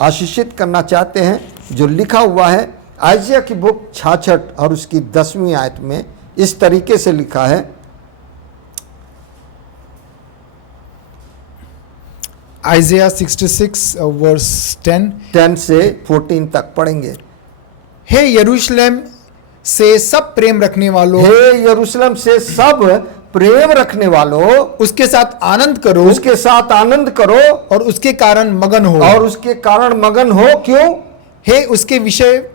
आशीषित करना चाहते हैं, जो लिखा हुआ है आइजिया की बुक 66 और उसकी 10वीं आयत में। इस तरीके से लिखा है, आइजिया 66 वर्स 10 से 14 तक पढ़ेंगे। हे यरूशलेम से सब प्रेम रखने वालों, हे यरूशलेम से सब प्रेम रखने वालों, उसके साथ आनंद करो, उसके साथ आनंद करो और उसके कारण मगन हो, और उसके कारण मगन हो। क्यों? हे उसके विषय,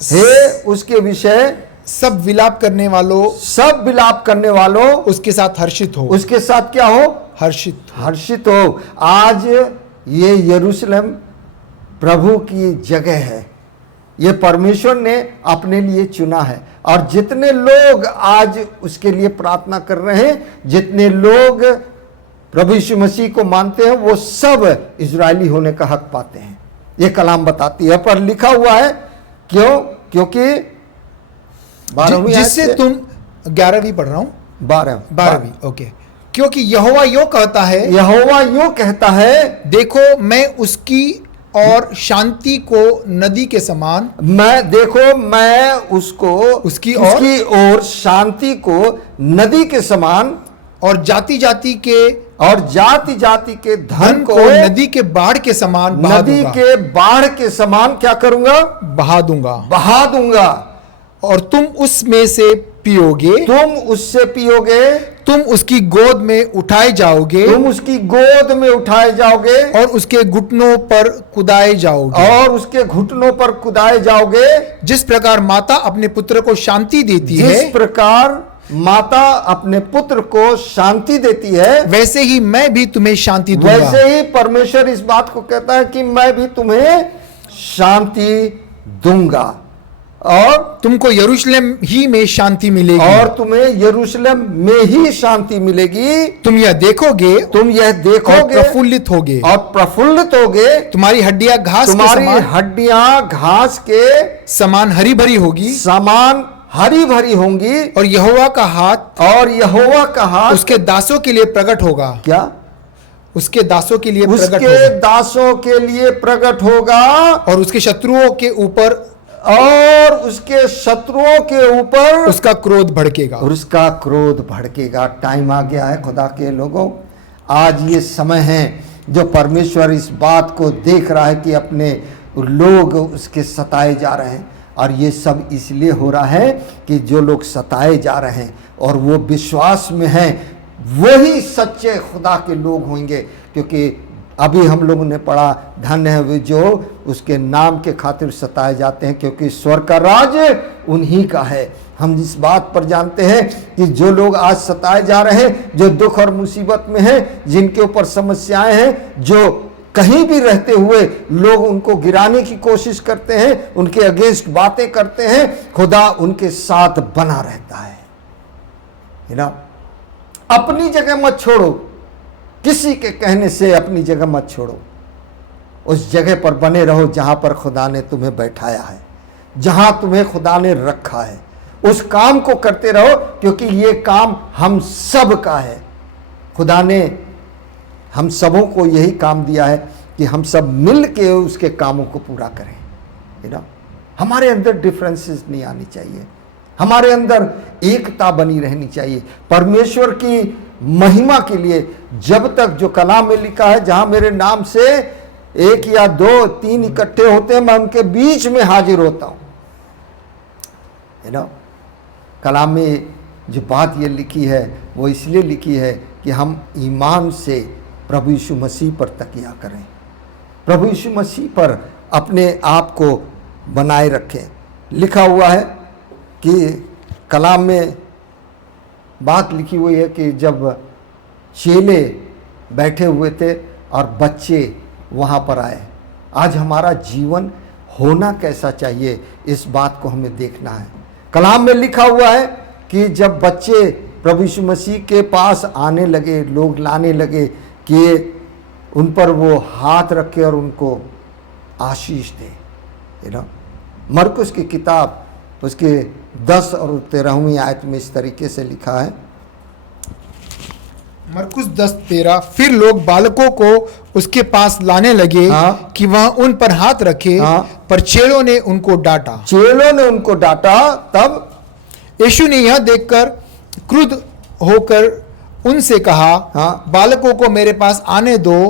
हे उसके विषय सब विलाप करने वालों, सब विलाप करने वालों, उसके साथ हर्षित हो। उसके साथ क्या हो? हर्षित हो। आज ये यरूशलेम प्रभु की जगह है, ये परमेश्वर ने अपने लिए चुना है, और जितने लोग आज उसके लिए प्रार्थना कर रहे हैं, जितने लोग प्रभु यीशु मसीह को मानते हैं, वो सब इजरायली होने का हक पाते हैं। ये कलाम बताती है, पर लिखा हुआ है क्यों? क्योंकि 12वीं जिससे तुम 11वीं पढ़ रहा हूं, 12वीं ओके। क्योंकि यहोवा यूं कहता है, यहोवा यूं कहता है, देखो मैं उसकी और शांति को नदी के समान, मैं उसको उसकी और शांति को नदी के समान, और जाति जाति के धन को नदी के बाढ़ के समान, नदी के बाढ़ के समान क्या करूंगा? बहा दूंगा। और तुम उसमें से पियोगे, तुम उससे पियोगे, तुम उसकी गोद में उठाए जाओगे, और उसके घुटनों पर कुदाए जाओगे, जिस प्रकार माता अपने पुत्र को शांति देती है, जिस प्रकार माता अपने पुत्र को शांति देती है, वैसे ही मैं भी तुम्हें शांति दूंगा। वैसे ही परमेश्वर इस बात को कहता है कि मैं भी तुम्हें शांति दूंगा, और तुमको यरूशलेम ही में शांति मिलेगी, और तुम्हें यरूशलेम में ही शांति मिलेगी। तुम यह देखोगे, और प्रफुल्लित होगे, तुम्हारी हड्डियां घास के समान हरी भरी होंगी, और यहोवा का हाथ उसके दासों के लिए प्रकट होगा। क्या? उसके दासों के लिए प्रकट होगा, और उसके शत्रुओं के ऊपर उसका क्रोध भड़केगा। टाइम आ गया है खुदा के लोगों, आज ये समय है जो परमेश्वर इस बात को देख रहा है कि अपने लोग उसके सताए जा रहे हैं, और ये सब इसलिए हो रहा है कि जो लोग सताए जा रहे हैं और वो विश्वास में हैं, वही सच्चे खुदा के लोग होंगे। क्योंकि अभी हम लोगों ने पढ़ा, धन्य है वे जो उसके नाम के खातिर सताए जाते हैं, क्योंकि स्वर्ग का राज उन्हीं का है। हम इस बात पर जानते हैं कि जो लोग आज सताए जा रहे हैं, जो दुख और मुसीबत में हैं, जिनके ऊपर समस्याएं हैं, जो कहीं भी रहते हुए लोग उनको गिराने की कोशिश करते हैं, उनके अगेंस्ट बातें करते हैं, खुदा उनके साथ बना रहता है। अपनी जगह मत छोड़ो, किसी के कहने से अपनी जगह मत छोड़ो, उस जगह पर बने रहो जहां पर खुदा ने तुम्हें बैठाया है, जहां तुम्हें खुदा ने रखा है। उस काम को करते रहो, क्योंकि ये काम हम सब का है। खुदा ने हम सबों को यही काम दिया है कि हम सब मिल के उसके कामों को पूरा करें। हमारे अंदर डिफरेंसेस नहीं आनी चाहिए, हमारे अंदर एकता बनी रहनी चाहिए परमेश्वर की महिमा के लिए। जब तक, जो कलाम में लिखा है, जहां मेरे नाम से 1 या 2 3 इकट्ठे होते हैं, मैं उनके बीच में हाजिर होता हूं। कलाम में जो बात ये लिखी है वो इसलिए लिखी है कि हम ईमान से प्रभु यीशु मसीह पर तकिया करें, प्रभु यीशु मसीह पर अपने आप को बनाए रखें। लिखा हुआ है कि कलाम में बात लिखी हुई है कि जब चेले बैठे हुए थे और बच्चे वहाँ पर आए, आज हमारा जीवन होना कैसा चाहिए, इस बात को हमें देखना है। कलाम में लिखा हुआ है कि जब बच्चे प्रभु यीशु मसीह के पास आने लगे, लोग लाने लगे कि उन पर वो हाथ रखे और उनको आशीष दे। मरकुस की किताब उसके 10 और 13वीं आयत में इस तरीके से लिखा है। मरकुस 10:13, फिर लोग बालकों को उसके पास लाने लगे कि वह उन पर हाथ रखे, पर चेलों ने उनको डांटा। चेलों ने उनको डांटा। तब यीशु ने यह देखकर क्रुद्ध होकर उनसे कहा, बालकों को मेरे पास आने दो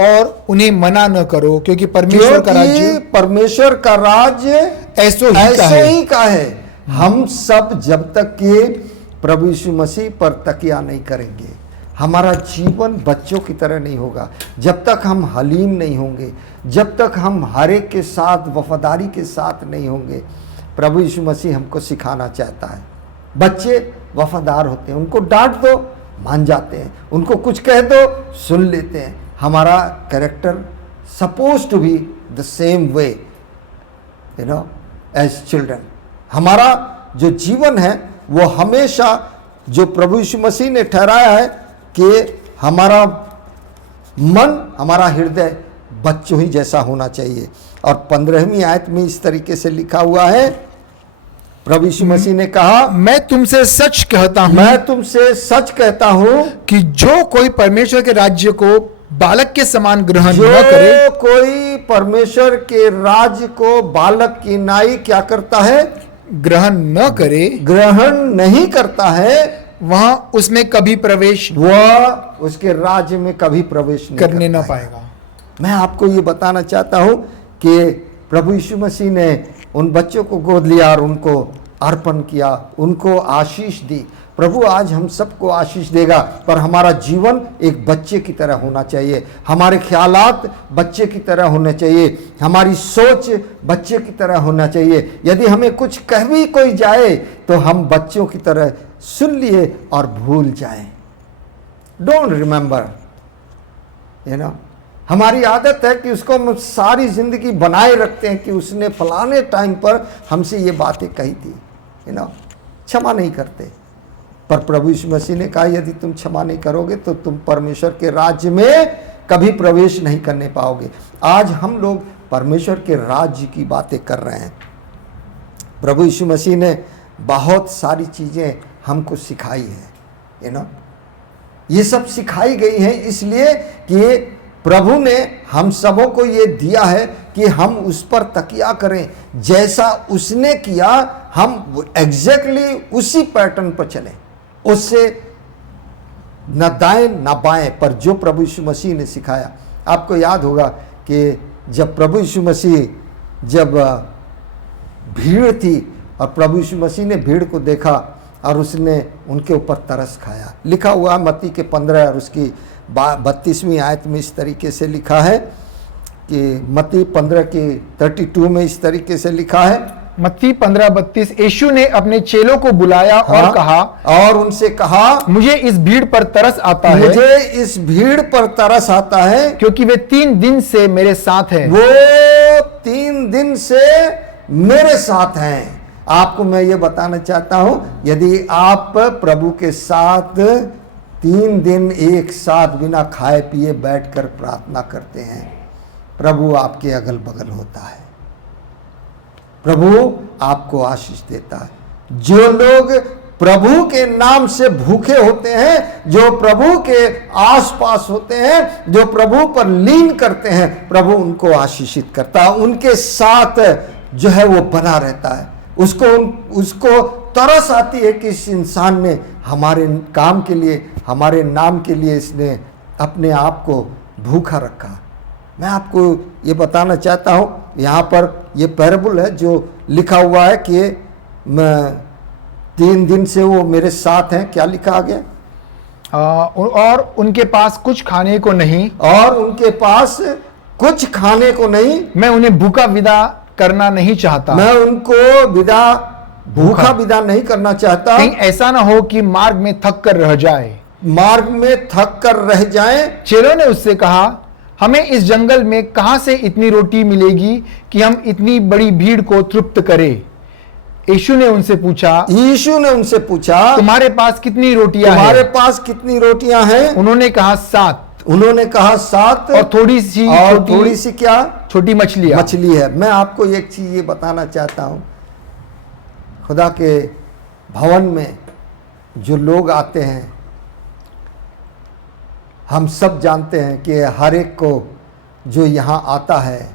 और उन्हें मना न करो, क्योंकि परमेश्वर का राज्य ऐसे ही का है। हम सब जब तक कि प्रभु यीशु मसीह पर तकिया नहीं करेंगे, हमारा जीवन बच्चों की तरह नहीं होगा। जब तक हम हलीम नहीं होंगे, जब तक हम हर एक के साथ वफादारी के साथ नहीं होंगे, प्रभु यीशु मसीह हमको सिखाना चाहता है। बच्चे वफादार होते हैं, उनको डांट दो मान जाते हैं, उनको कुछ कह दो सुन लेते हैं। हमारा character suppose to be the same way as children. हमारा जो जीवन है वो हमेशा, जो प्रभु यीशु मसीह ने ठहराया है कि हमारा मन, हमारा हृदय बच्चों ही जैसा होना चाहिए। और 15वीं आयत में इस तरीके से लिखा हुआ है, प्रभु यीशु मसीह ने कहा, मैं तुमसे सच कहता हूं कि जो कोई परमेश्वर के राज्य को बालक के समान ग्रहण न करे, जो कोई परमेश्वर के राज्य को बालक की नाई क्या करता है, ग्रहण नहीं करता है, वह उसमें कभी प्रवेश, वह उसके राज्य में कभी प्रवेश करने न पाएगा। मैं आपको ये बताना चाहता हूं कि प्रभु यीशु मसीह ने उन बच्चों को गोद लिया और उनको अर्पण किया, उनको आशीष दी। प्रभु आज हम सबको आशीष देगा, पर हमारा जीवन एक बच्चे की तरह होना चाहिए, हमारे ख्यालात बच्चे की तरह होने चाहिए, हमारी सोच बच्चे की तरह होना चाहिए। यदि हमें कुछ कह भी कोई जाए तो हम बच्चों की तरह सुन लिए और भूल जाएं। डोंट रिमेंबर, हमारी आदत है कि उसको हम सारी जिंदगी बनाए रखते हैं कि उसने फलाने टाइम पर हमसे ये बातें कही थी, क्षमा नहीं करते। पर प्रभु यीशु मसीह ने कहा, यदि तुम क्षमा नहीं करोगे तो तुम परमेश्वर के राज्य में कभी प्रवेश नहीं करने पाओगे। आज हम लोग परमेश्वर के राज्य की बातें कर रहे हैं। प्रभु यीशु मसीह ने बहुत सारी चीज़ें हमको सिखाई है, ये सब सिखाई गई हैं इसलिए कि प्रभु ने हम सबों को ये दिया है कि हम उस पर तकिया करें। जैसा उसने किया हम एग्जैक्टली उसी पैटर्न पर चलें, उससे न दाएं न बाएं, पर जो प्रभु यीशु मसीह ने सिखाया। आपको याद होगा कि जब प्रभु यीशु मसीह, जब भीड़ थी और प्रभु यीशु मसीह ने भीड़ को देखा और उसने उनके ऊपर तरस खाया। लिखा हुआ मत्ती के 15 और उसकी 32वीं आयत में इस तरीके से लिखा है कि मत्ती 15 की 32 में इस तरीके से लिखा है, मत्ती 15:32, यीशु ने अपने चेलों को बुलाया और हाँ, कहा, और उनसे कहा, मुझे इस भीड़ पर तरस आता है, मुझे इस भीड़ पर तरस आता है, क्योंकि वे 3 दिन से मेरे साथ हैं। वो 3 दिन से मेरे साथ हैं। आपको मैं ये बताना चाहता हूं, यदि आप प्रभु के साथ 3 दिन एक साथ बिना खाए पिए बैठकर प्रार्थना करते हैं, प्रभु आपके अगल बगल होता है, प्रभु आपको आशीष देता है। जो लोग प्रभु के नाम से भूखे होते हैं, जो प्रभु के आसपास होते हैं, जो प्रभु पर लीन करते हैं, प्रभु उनको आशीषित करता है, उनके साथ जो है वो बना रहता है। उसको तरस आती है कि इस इंसान ने हमारे काम के लिए, हमारे नाम के लिए इसने अपने आप को भूखा रखा। मैं आपको ये बताना चाहता हूँ, यहाँ पर ये पैराबल है जो लिखा हुआ है कि मैं 3 दिन से वो मेरे साथ हैं। क्या लिखा आगे? और उनके पास कुछ खाने को नहीं, और उनके पास कुछ खाने को नहीं, मैं उन्हें भूखा विदा करना नहीं चाहता, मैं उनको भूखा विदा नहीं करना चाहता, कहीं ऐसा ना हो कि मार्ग में थक कर रह जाए। मार्ग में थक कर रह जाएं। चेलों ने उससे कहा, हमें इस जंगल में कहां से इतनी रोटी मिलेगी कि हम इतनी बड़ी भीड़ को तृप्त करें? यीशु ने उनसे पूछा, तुम्हारे पास कितनी रोटियां हैं? तुम्हारे पास कितनी रोटियां हैं? उन्होंने कहा 7। उन्होंने कहा 7, और थोड़ी सी क्या? छोटी मछली है। मैं आपको एक चीज ये बताना चाहता हूं, खुदा के भवन में जो लोग आते हैं, हम सब जानते हैं कि हर एक को जो यहाँ आता है,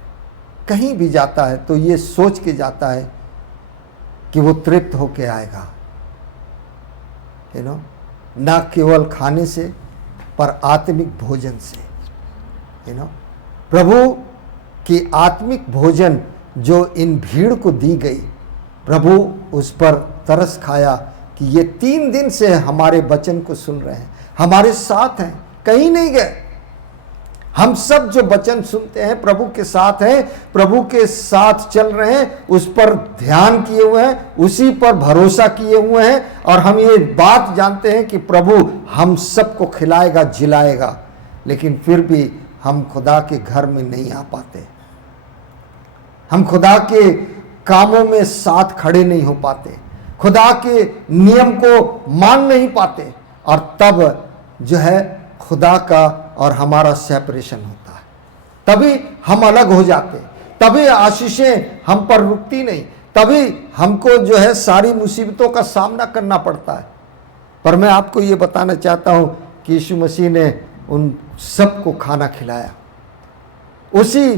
कहीं भी जाता है तो ये सोच के जाता है कि वो तृप्त होके आएगा, ना केवल खाने से पर आत्मिक भोजन से। प्रभु की आत्मिक भोजन जो इन भीड़ को दी गई, प्रभु उस पर तरस खाया कि ये 3 दिन से हमारे वचन को सुन रहे हैं, हमारे साथ हैं, कहीं नहीं गए। हम सब जो वचन सुनते हैं प्रभु के साथ हैं, प्रभु के साथ चल रहे हैं, उस पर ध्यान किए हुए हैं, उसी पर भरोसा किए हुए हैं, और हम ये बात जानते हैं कि प्रभु हम सबको खिलाएगा जिलाएगा। लेकिन फिर भी हम खुदा के घर में नहीं आ पाते, हम खुदा के कामों में साथ खड़े नहीं हो पाते, खुदा के नियम को मान नहीं पाते, और तब जो है खुदा का और हमारा सेपरेशन होता है, तभी हम अलग हो जाते, तभी आशीषें हम पर रुकती नहीं, तभी हमको जो है सारी मुसीबतों का सामना करना पड़ता है। पर मैं आपको ये बताना चाहता हूँ कि यीशु मसीह ने उन सबको खाना खिलाया, उसी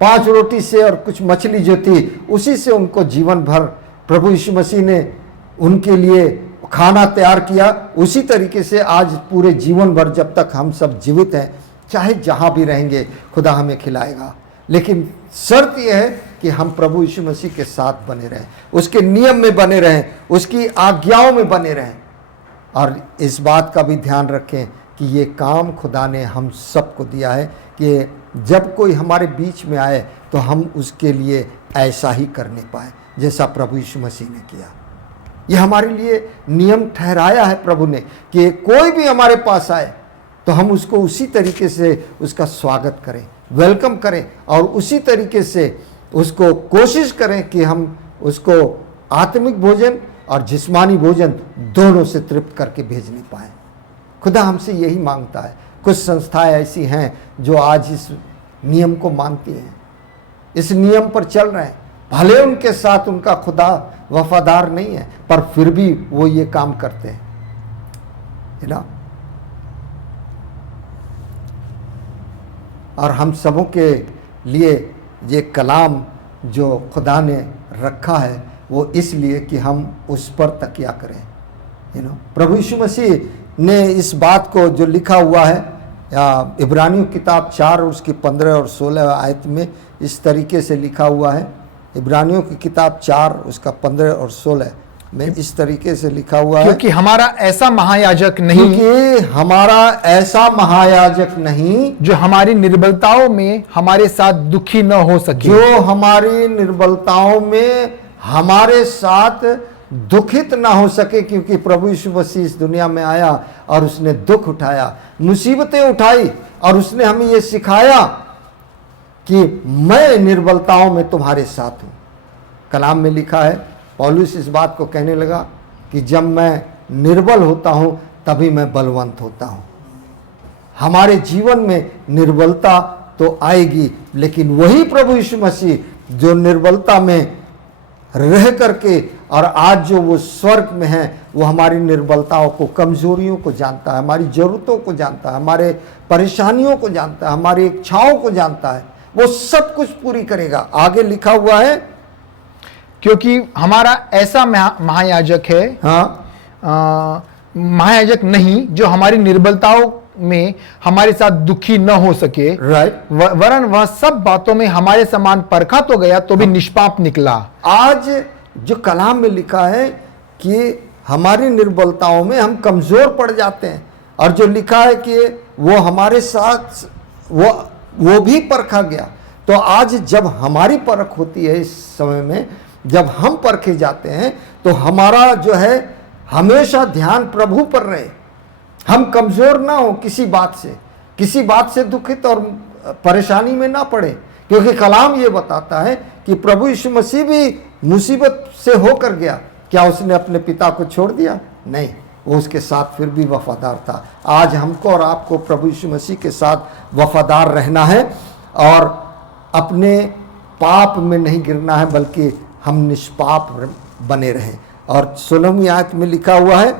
5 रोटी से और कुछ मछली जो थी, उसी से उनको जीवन भर प्रभु यीशु मसीह ने उनके लिए खाना तैयार किया। उसी तरीके से आज पूरे जीवन भर जब तक हम सब जीवित हैं, चाहे जहाँ भी रहेंगे, खुदा हमें खिलाएगा। लेकिन शर्त यह है कि हम प्रभु यीशु मसीह के साथ बने रहें, उसके नियम में बने रहें, उसकी आज्ञाओं में बने रहें, और इस बात का भी ध्यान रखें कि ये काम खुदा ने हम सबको दिया है कि जब कोई हमारे बीच में आए तो हम उसके लिए ऐसा ही करने पाए जैसा प्रभु यीशु मसीह ने किया। ये हमारे लिए नियम ठहराया है प्रभु ने कि कोई भी हमारे पास आए तो हम उसको उसी तरीके से उसका स्वागत करें, वेलकम करें, और उसी तरीके से उसको कोशिश करें कि हम उसको आत्मिक भोजन और जिस्मानी भोजन दोनों से तृप्त करके भेजने पाएँ। खुदा हमसे यही मांगता है। कुछ संस्थाएं ऐसी हैं जो आज इस नियम को मानती हैं, इस नियम पर चल रहे हैं, भले उनके साथ उनका खुदा वफादार नहीं है, पर फिर भी वो ये काम करते हैं, है ना। और हम सबों के लिए ये कलाम जो खुदा ने रखा है वो इसलिए कि हम उस पर तकिया करें, प्रभु यीशु मसीह ने इस बात को जो लिखा हुआ है इब्रानियों किताब 4 और उसकी 15 और 16 आयत में इस तरीके से लिखा हुआ है। इब्रानियों की किताब 4 उसका 15 और 16, में इस तरीके से लिखा हुआ है, क्योंकि हमारा ऐसा महायाजक नहीं क्योंकि हमारा ऐसा महायाजक नहीं जो हमारी निर्बलताओं में हमारे साथ दुखी न हो सके, जो हमारी निर्बलताओं में हमारे साथ दुखित ना हो सके, क्योंकि प्रभु यीशु मसीह इस दुनिया में आया और उसने दुख उठाया, मुसीबतें उठाई और उसने हमें ये सिखाया कि मैं निर्बलताओं में तुम्हारे साथ हूं। कलाम में लिखा है, पौलुस इस बात को कहने लगा कि जब मैं निर्बल होता हूं तभी मैं बलवंत होता हूं। हमारे जीवन में निर्बलता तो आएगी, लेकिन वही प्रभु यीशु मसीह जो निर्बलता में रह करके और आज जो वो स्वर्ग में है, वो हमारी निर्बलताओं को, कमजोरियों को जानता है, हमारी जरूरतों को जानता है, हमारे परेशानियों को जानता है, हमारी इच्छाओं को जानता है, वो सब कुछ पूरी करेगा। आगे लिखा हुआ है, क्योंकि हमारा ऐसा महायाजक है, महायाजक नहीं जो हमारी निर्बलताओं में हमारे साथ दुखी न हो सके, राइट, वरन वह सब बातों में हमारे समान परखा तो गया तो भी निष्पाप निकला। आज जो कलाम में लिखा है कि हमारी निर्बलताओं में हम कमजोर पड़ जाते हैं, और जो लिखा है कि वो हमारे साथ वो भी परखा गया, तो आज जब हमारी परख होती है, इस समय में जब हम परखे जाते हैं, तो हमारा जो है हमेशा ध्यान प्रभु पर रहे, हम कमजोर ना हो किसी बात से दुखित और परेशानी में ना पड़े, क्योंकि कलाम ये बताता है कि प्रभु यीशु मसीह भी मुसीबत से होकर गया। क्या उसने अपने पिता को छोड़ दिया? नहीं, वो उसके साथ फिर भी वफादार था। आज हमको और आपको प्रभु यीशु मसीह के साथ वफादार रहना है और अपने पाप में नहीं गिरना है, बल्कि हम निष्पाप बने रहें। और 16वीं आयत में लिखा हुआ है,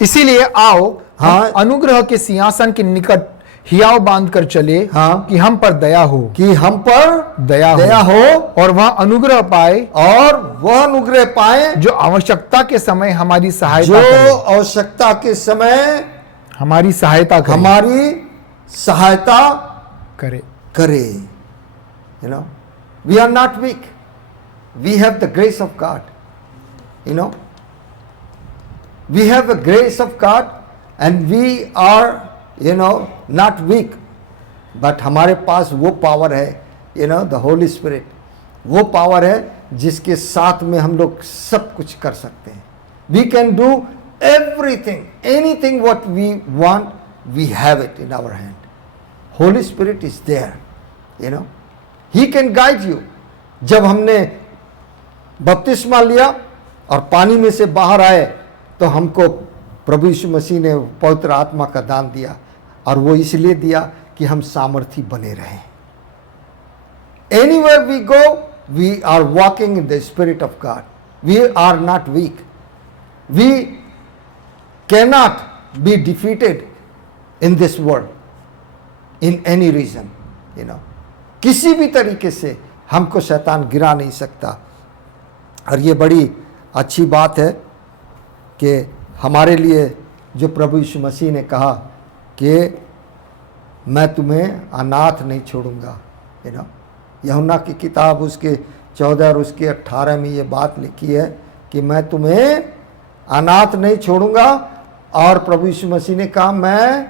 इसीलिए आओ हम अनुग्रह के सिंहासन के निकट हियाव बांध कर चले, कि हम पर दया हो, कि हम पर दया हो और वह अनुग्रह पाए, और वह अनुग्रह पाए जो आवश्यकता के समय हमारी सहायता जो आवश्यकता के समय हमारी सहायता करे। You know, we are not weak. We have the grace of God. You know, we have the grace of God and we are, you know, not weak. But हमारे पास वो पावर है, you know, the Holy Spirit. वो power है जिसके साथ में हम लोग सब कुछ कर सकते हैं। We can do everything, anything what we want, we have it in our hand. Holy Spirit is there, you know. He can guide you. जब हमने बपतिस्मा लिया और पानी में से बाहर आए, तो हमको प्रभु यीशु मसीह ने पवित्र आत्मा का दान दिया, और वो इसलिए दिया कि हम सामर्थी बने रहें। Anywhere we go, we are walking in the Spirit of God. We are not weak. We cannot be defeated in this world in any reason, you know. किसी भी तरीके से हमको शैतान गिरा नहीं सकता। और ये बड़ी अच्छी बात है कि हमारे लिए जो प्रभु यीशु मसीह ने कहा कि मैं तुम्हें अनाथ नहीं छोड़ूंगा, यू नो। यूहन्ना की किताब उसके 14 और उसके 18 में ये बात लिखी है कि मैं तुम्हें अनाथ नहीं छोड़ूंगा, और प्रभु यीशु मसीह ने कहा मैं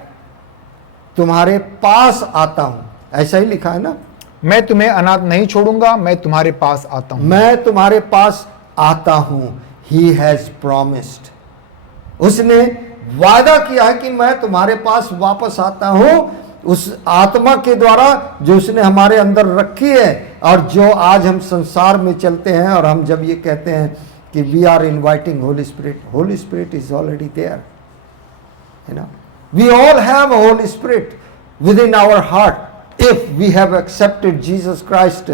तुम्हारे पास आता हूं। ऐसा ही लिखा है ना, मैं तुम्हें अनाथ नहीं छोड़ूंगा, मैं तुम्हारे पास आता हूं। मैं तुम्हारे पास आता हूं। He has promised. उसने वादा किया है कि मैं तुम्हारे पास वापस आता हूं, उस आत्मा के द्वारा जो उसने हमारे अंदर रखी है। और जो आज हम संसार में चलते हैं, और हम जब ये कहते हैं कि we are inviting Holy Spirit is already there, you know. We all have a Holy Spirit within our heart if we have accepted Jesus Christ,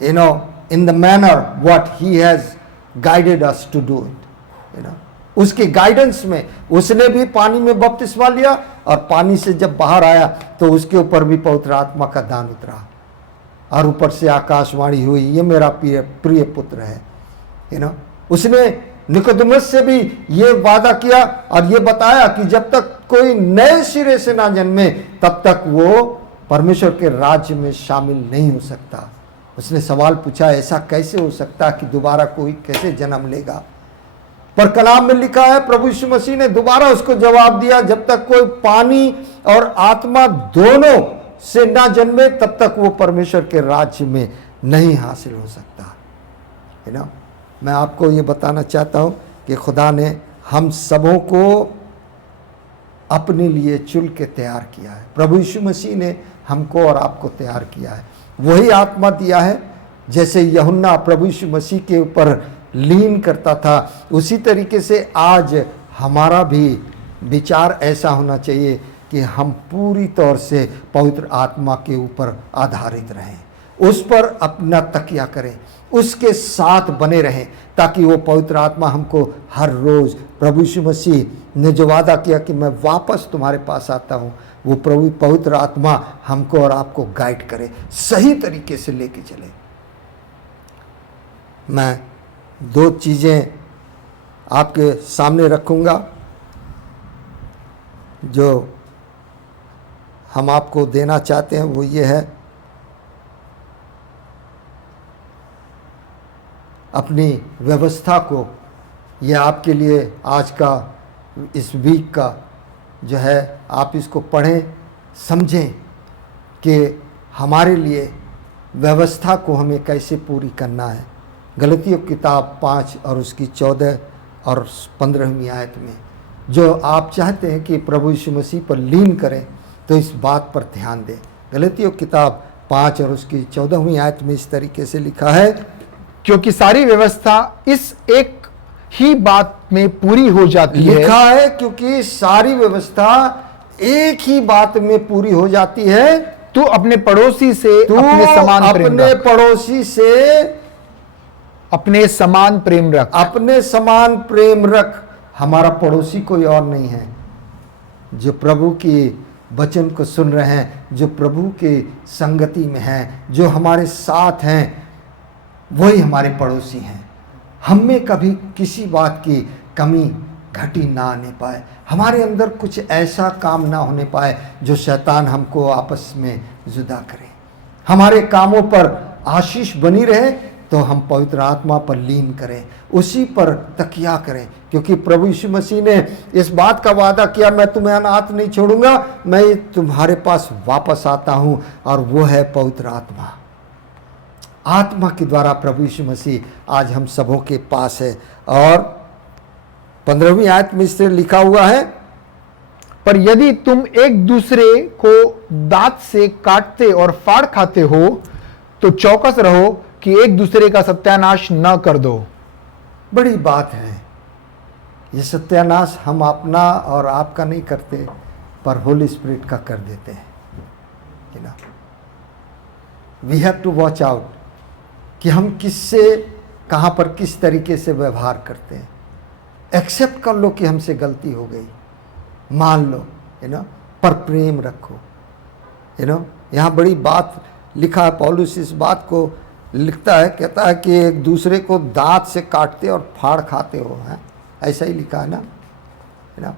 you know, in the manner what He has guided us to do it, you know. उसके guidance में उसने भी पानी में बपतिस्मा लिया, और पानी से जब बाहर आया तो उसके ऊपर भी पवित्र आत्मा का दान उतरा, और ऊपर से आकाशवाणी हुई, ये मेरा प्रिय पुत्र है, you know. उसने निकोदेमस से भी ये वादा किया और ये बताया कि जब तक कोई नए सिरे से ना जन्मे, तब तक वो परमेश्वर के राज्य में शामिल नहीं हो सकता। उसने सवाल पूछा, ऐसा कैसे हो सकता कि दोबारा कोई कैसे जन्म लेगा? पर कलाम में लिखा है, प्रभु यीशु मसीह ने दोबारा उसको जवाब दिया, जब तक कोई पानी और आत्मा दोनों से ना जन्मे तब तक वो परमेश्वर के राज्य में नहीं हासिल हो सकता। है ना, मैं आपको ये बताना चाहता हूं कि खुदा ने हम सबों को अपने लिए चुन के तैयार किया है। प्रभु यीशु मसीह ने हमको और आपको तैयार किया है, वही आत्मा दिया है। जैसे यूहन्ना प्रभु यीशु मसीह के ऊपर लीन करता था, उसी तरीके से आज हमारा भी विचार ऐसा होना चाहिए कि हम पूरी तौर से पवित्र आत्मा के ऊपर आधारित रहें, उस पर अपना तकिया करें, उसके साथ बने रहें, ताकि वो पवित्र आत्मा हमको हर रोज़, प्रभु यीशु मसीह ने जो वादा किया कि मैं वापस तुम्हारे पास आता हूँ, वो प्रभु पवित्र आत्मा हमको और आपको गाइड करे, सही तरीके से लेके चले। मैं 2 चीज़ें आपके सामने रखूँगा जो हम आपको देना चाहते हैं, वो ये है, अपनी व्यवस्था को, ये आपके लिए आज का इस वीक का जो है, आप इसको पढ़ें, समझें कि हमारे लिए व्यवस्था को हमें कैसे पूरी करना है। गलतियों की किताब 5 और उसकी 14 और 15वीं आयत में जो आप चाहते हैं कि प्रभु यीशु मसीह पर लीन करें, तो इस बात पर ध्यान दें। गलतियों की किताब 5 और उसकी 14वीं आयत में इस तरीके से लिखा है, क्योंकि सारी व्यवस्था इस एक ही बात में पूरी हो जाती है। लिखा है क्योंकि सारी व्यवस्था एक ही बात में पूरी हो जाती है, तू अपने पड़ोसी से अपने समान प्रेम रख। पड़ोसी से अपने समान प्रेम रख। अपने समान प्रेम रख। हमारा पड़ोसी कोई और नहीं है। जो प्रभु की वचन को सुन रहे हैं, जो प्रभु की संगति में हैं, जो हमारे साथ हैं, वही हमारे पड़ोसी हैं। हम में कभी किसी बात की कमी घटी ना आने पाए, हमारे अंदर कुछ ऐसा काम ना होने पाए जो शैतान हमको आपस में जुदा करे। हमारे कामों पर आशीष बनी रहे, तो हम पवित्र आत्मा पर लीन करें, उसी पर तकिया करें, क्योंकि प्रभु यीशु मसीह ने इस बात का वादा किया, मैं तुम्हें अनाथ नहीं छोड़ूंगा, मैं तुम्हारे पास वापस आता हूं, और वो है पवित्र आत्मा। आत्मा के द्वारा प्रभु यीशु मसीह आज हम सबों के पास है। और 15वीं आयत में इससे लिखा हुआ है, पर यदि तुम एक दूसरे को दांत से काटते और फाड़ खाते हो, तो चौकस रहो कि एक दूसरे का सत्यानाश न कर दो। बड़ी बात है, ये सत्यानाश हम अपना और आपका नहीं करते, पर होली स्पिरिट का कर देते हैं। We have to watch out कि हम किससे, कहाँ पर, किस तरीके से व्यवहार करते हैं। एक्सेप्ट कर लो कि हमसे गलती हो गई, मान लो, पर प्रेम रखो। यहाँ बड़ी बात लिखा है, पौलुस इस बात को लिखता है, कहता है कि एक दूसरे को दांत से काटते और फाड़ खाते हो, हैं, ऐसा ही लिखा है ना।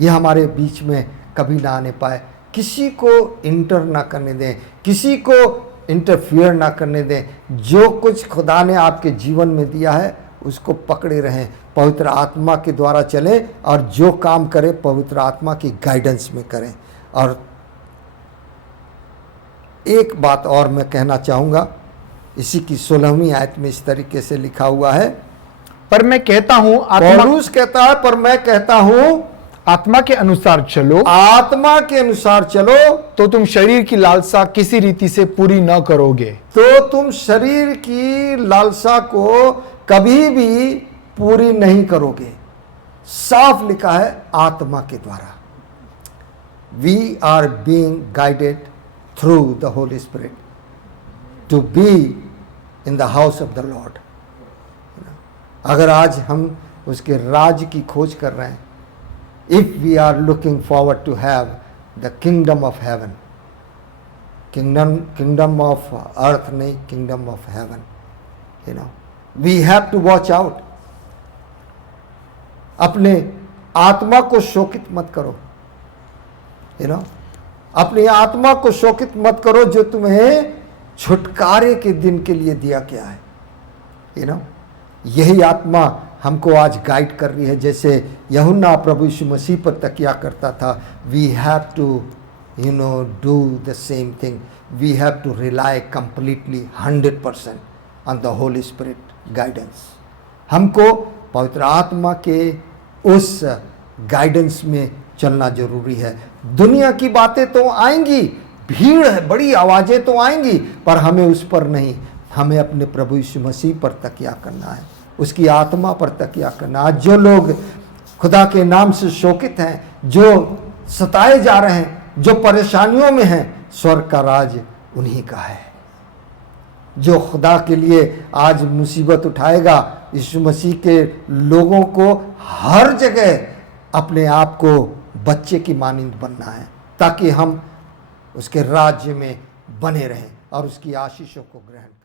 ये हमारे बीच में कभी ना आने पाए। किसी को इंटर ना करने दें, किसी को इंटरफियर ना करने दें। जो कुछ खुदा ने आपके जीवन में दिया है उसको पकड़े रहें, पवित्र आत्मा के द्वारा चलें, और जो काम करें पवित्र आत्मा की गाइडेंस में करें। और एक बात और मैं कहना चाहूँगा, इसी की 16वीं आयत में इस तरीके से लिखा हुआ है, पर मैं कहता हूँ, पौलुस कहता है, पर मैं कहता हूँ आत्मा के अनुसार चलो, आत्मा के अनुसार चलो, तो तुम शरीर की लालसा किसी रीति से पूरी न करोगे। तो तुम शरीर की लालसा को कभी भी पूरी नहीं करोगे। साफ लिखा है, आत्मा के द्वारा। We are being guided through the Holy Spirit to be in the house of the Lord. अगर आज हम उसके राज्य की खोज कर रहे हैं, if we are looking forward to have the kingdom of heaven, kingdom of earth नहीं, kingdom of heaven, we have to watch out। अपने आत्मा को शोकित मत करो, अपनी आत्मा को शोकित मत करो जो तुम्हें छुटकारे के दिन के लिए दिया गया है। यही आत्मा हमको आज गाइड कर रही है। जैसे यूहन्ना प्रभु यीशु मसीह पर तकिया करता था, we have to do the same thing. We have to rely completely 100% on the Holy Spirit guidance. हमको पवित्र आत्मा के उस गाइडेंस में चलना जरूरी है। दुनिया की बातें तो आएंगी, भीड़ है, बड़ी आवाज़ें तो आएंगी, पर हमें उस पर नहीं, हमें अपने प्रभु यीशु मसीह पर तकिया करना है, उसकी आत्मा पर तकिया करना। आज जो लोग खुदा के नाम से शोकित हैं, जो सताए जा रहे हैं, जो परेशानियों में हैं, स्वर्ग का राज उन्हीं का है। जो खुदा के लिए आज मुसीबत उठाएगा, यीशु मसीह के लोगों को हर जगह अपने आप को बच्चे की मानिंद बनना है, ताकि हम उसके राज्य में बने रहें और उसकी आशीषों को ग्रहण करें।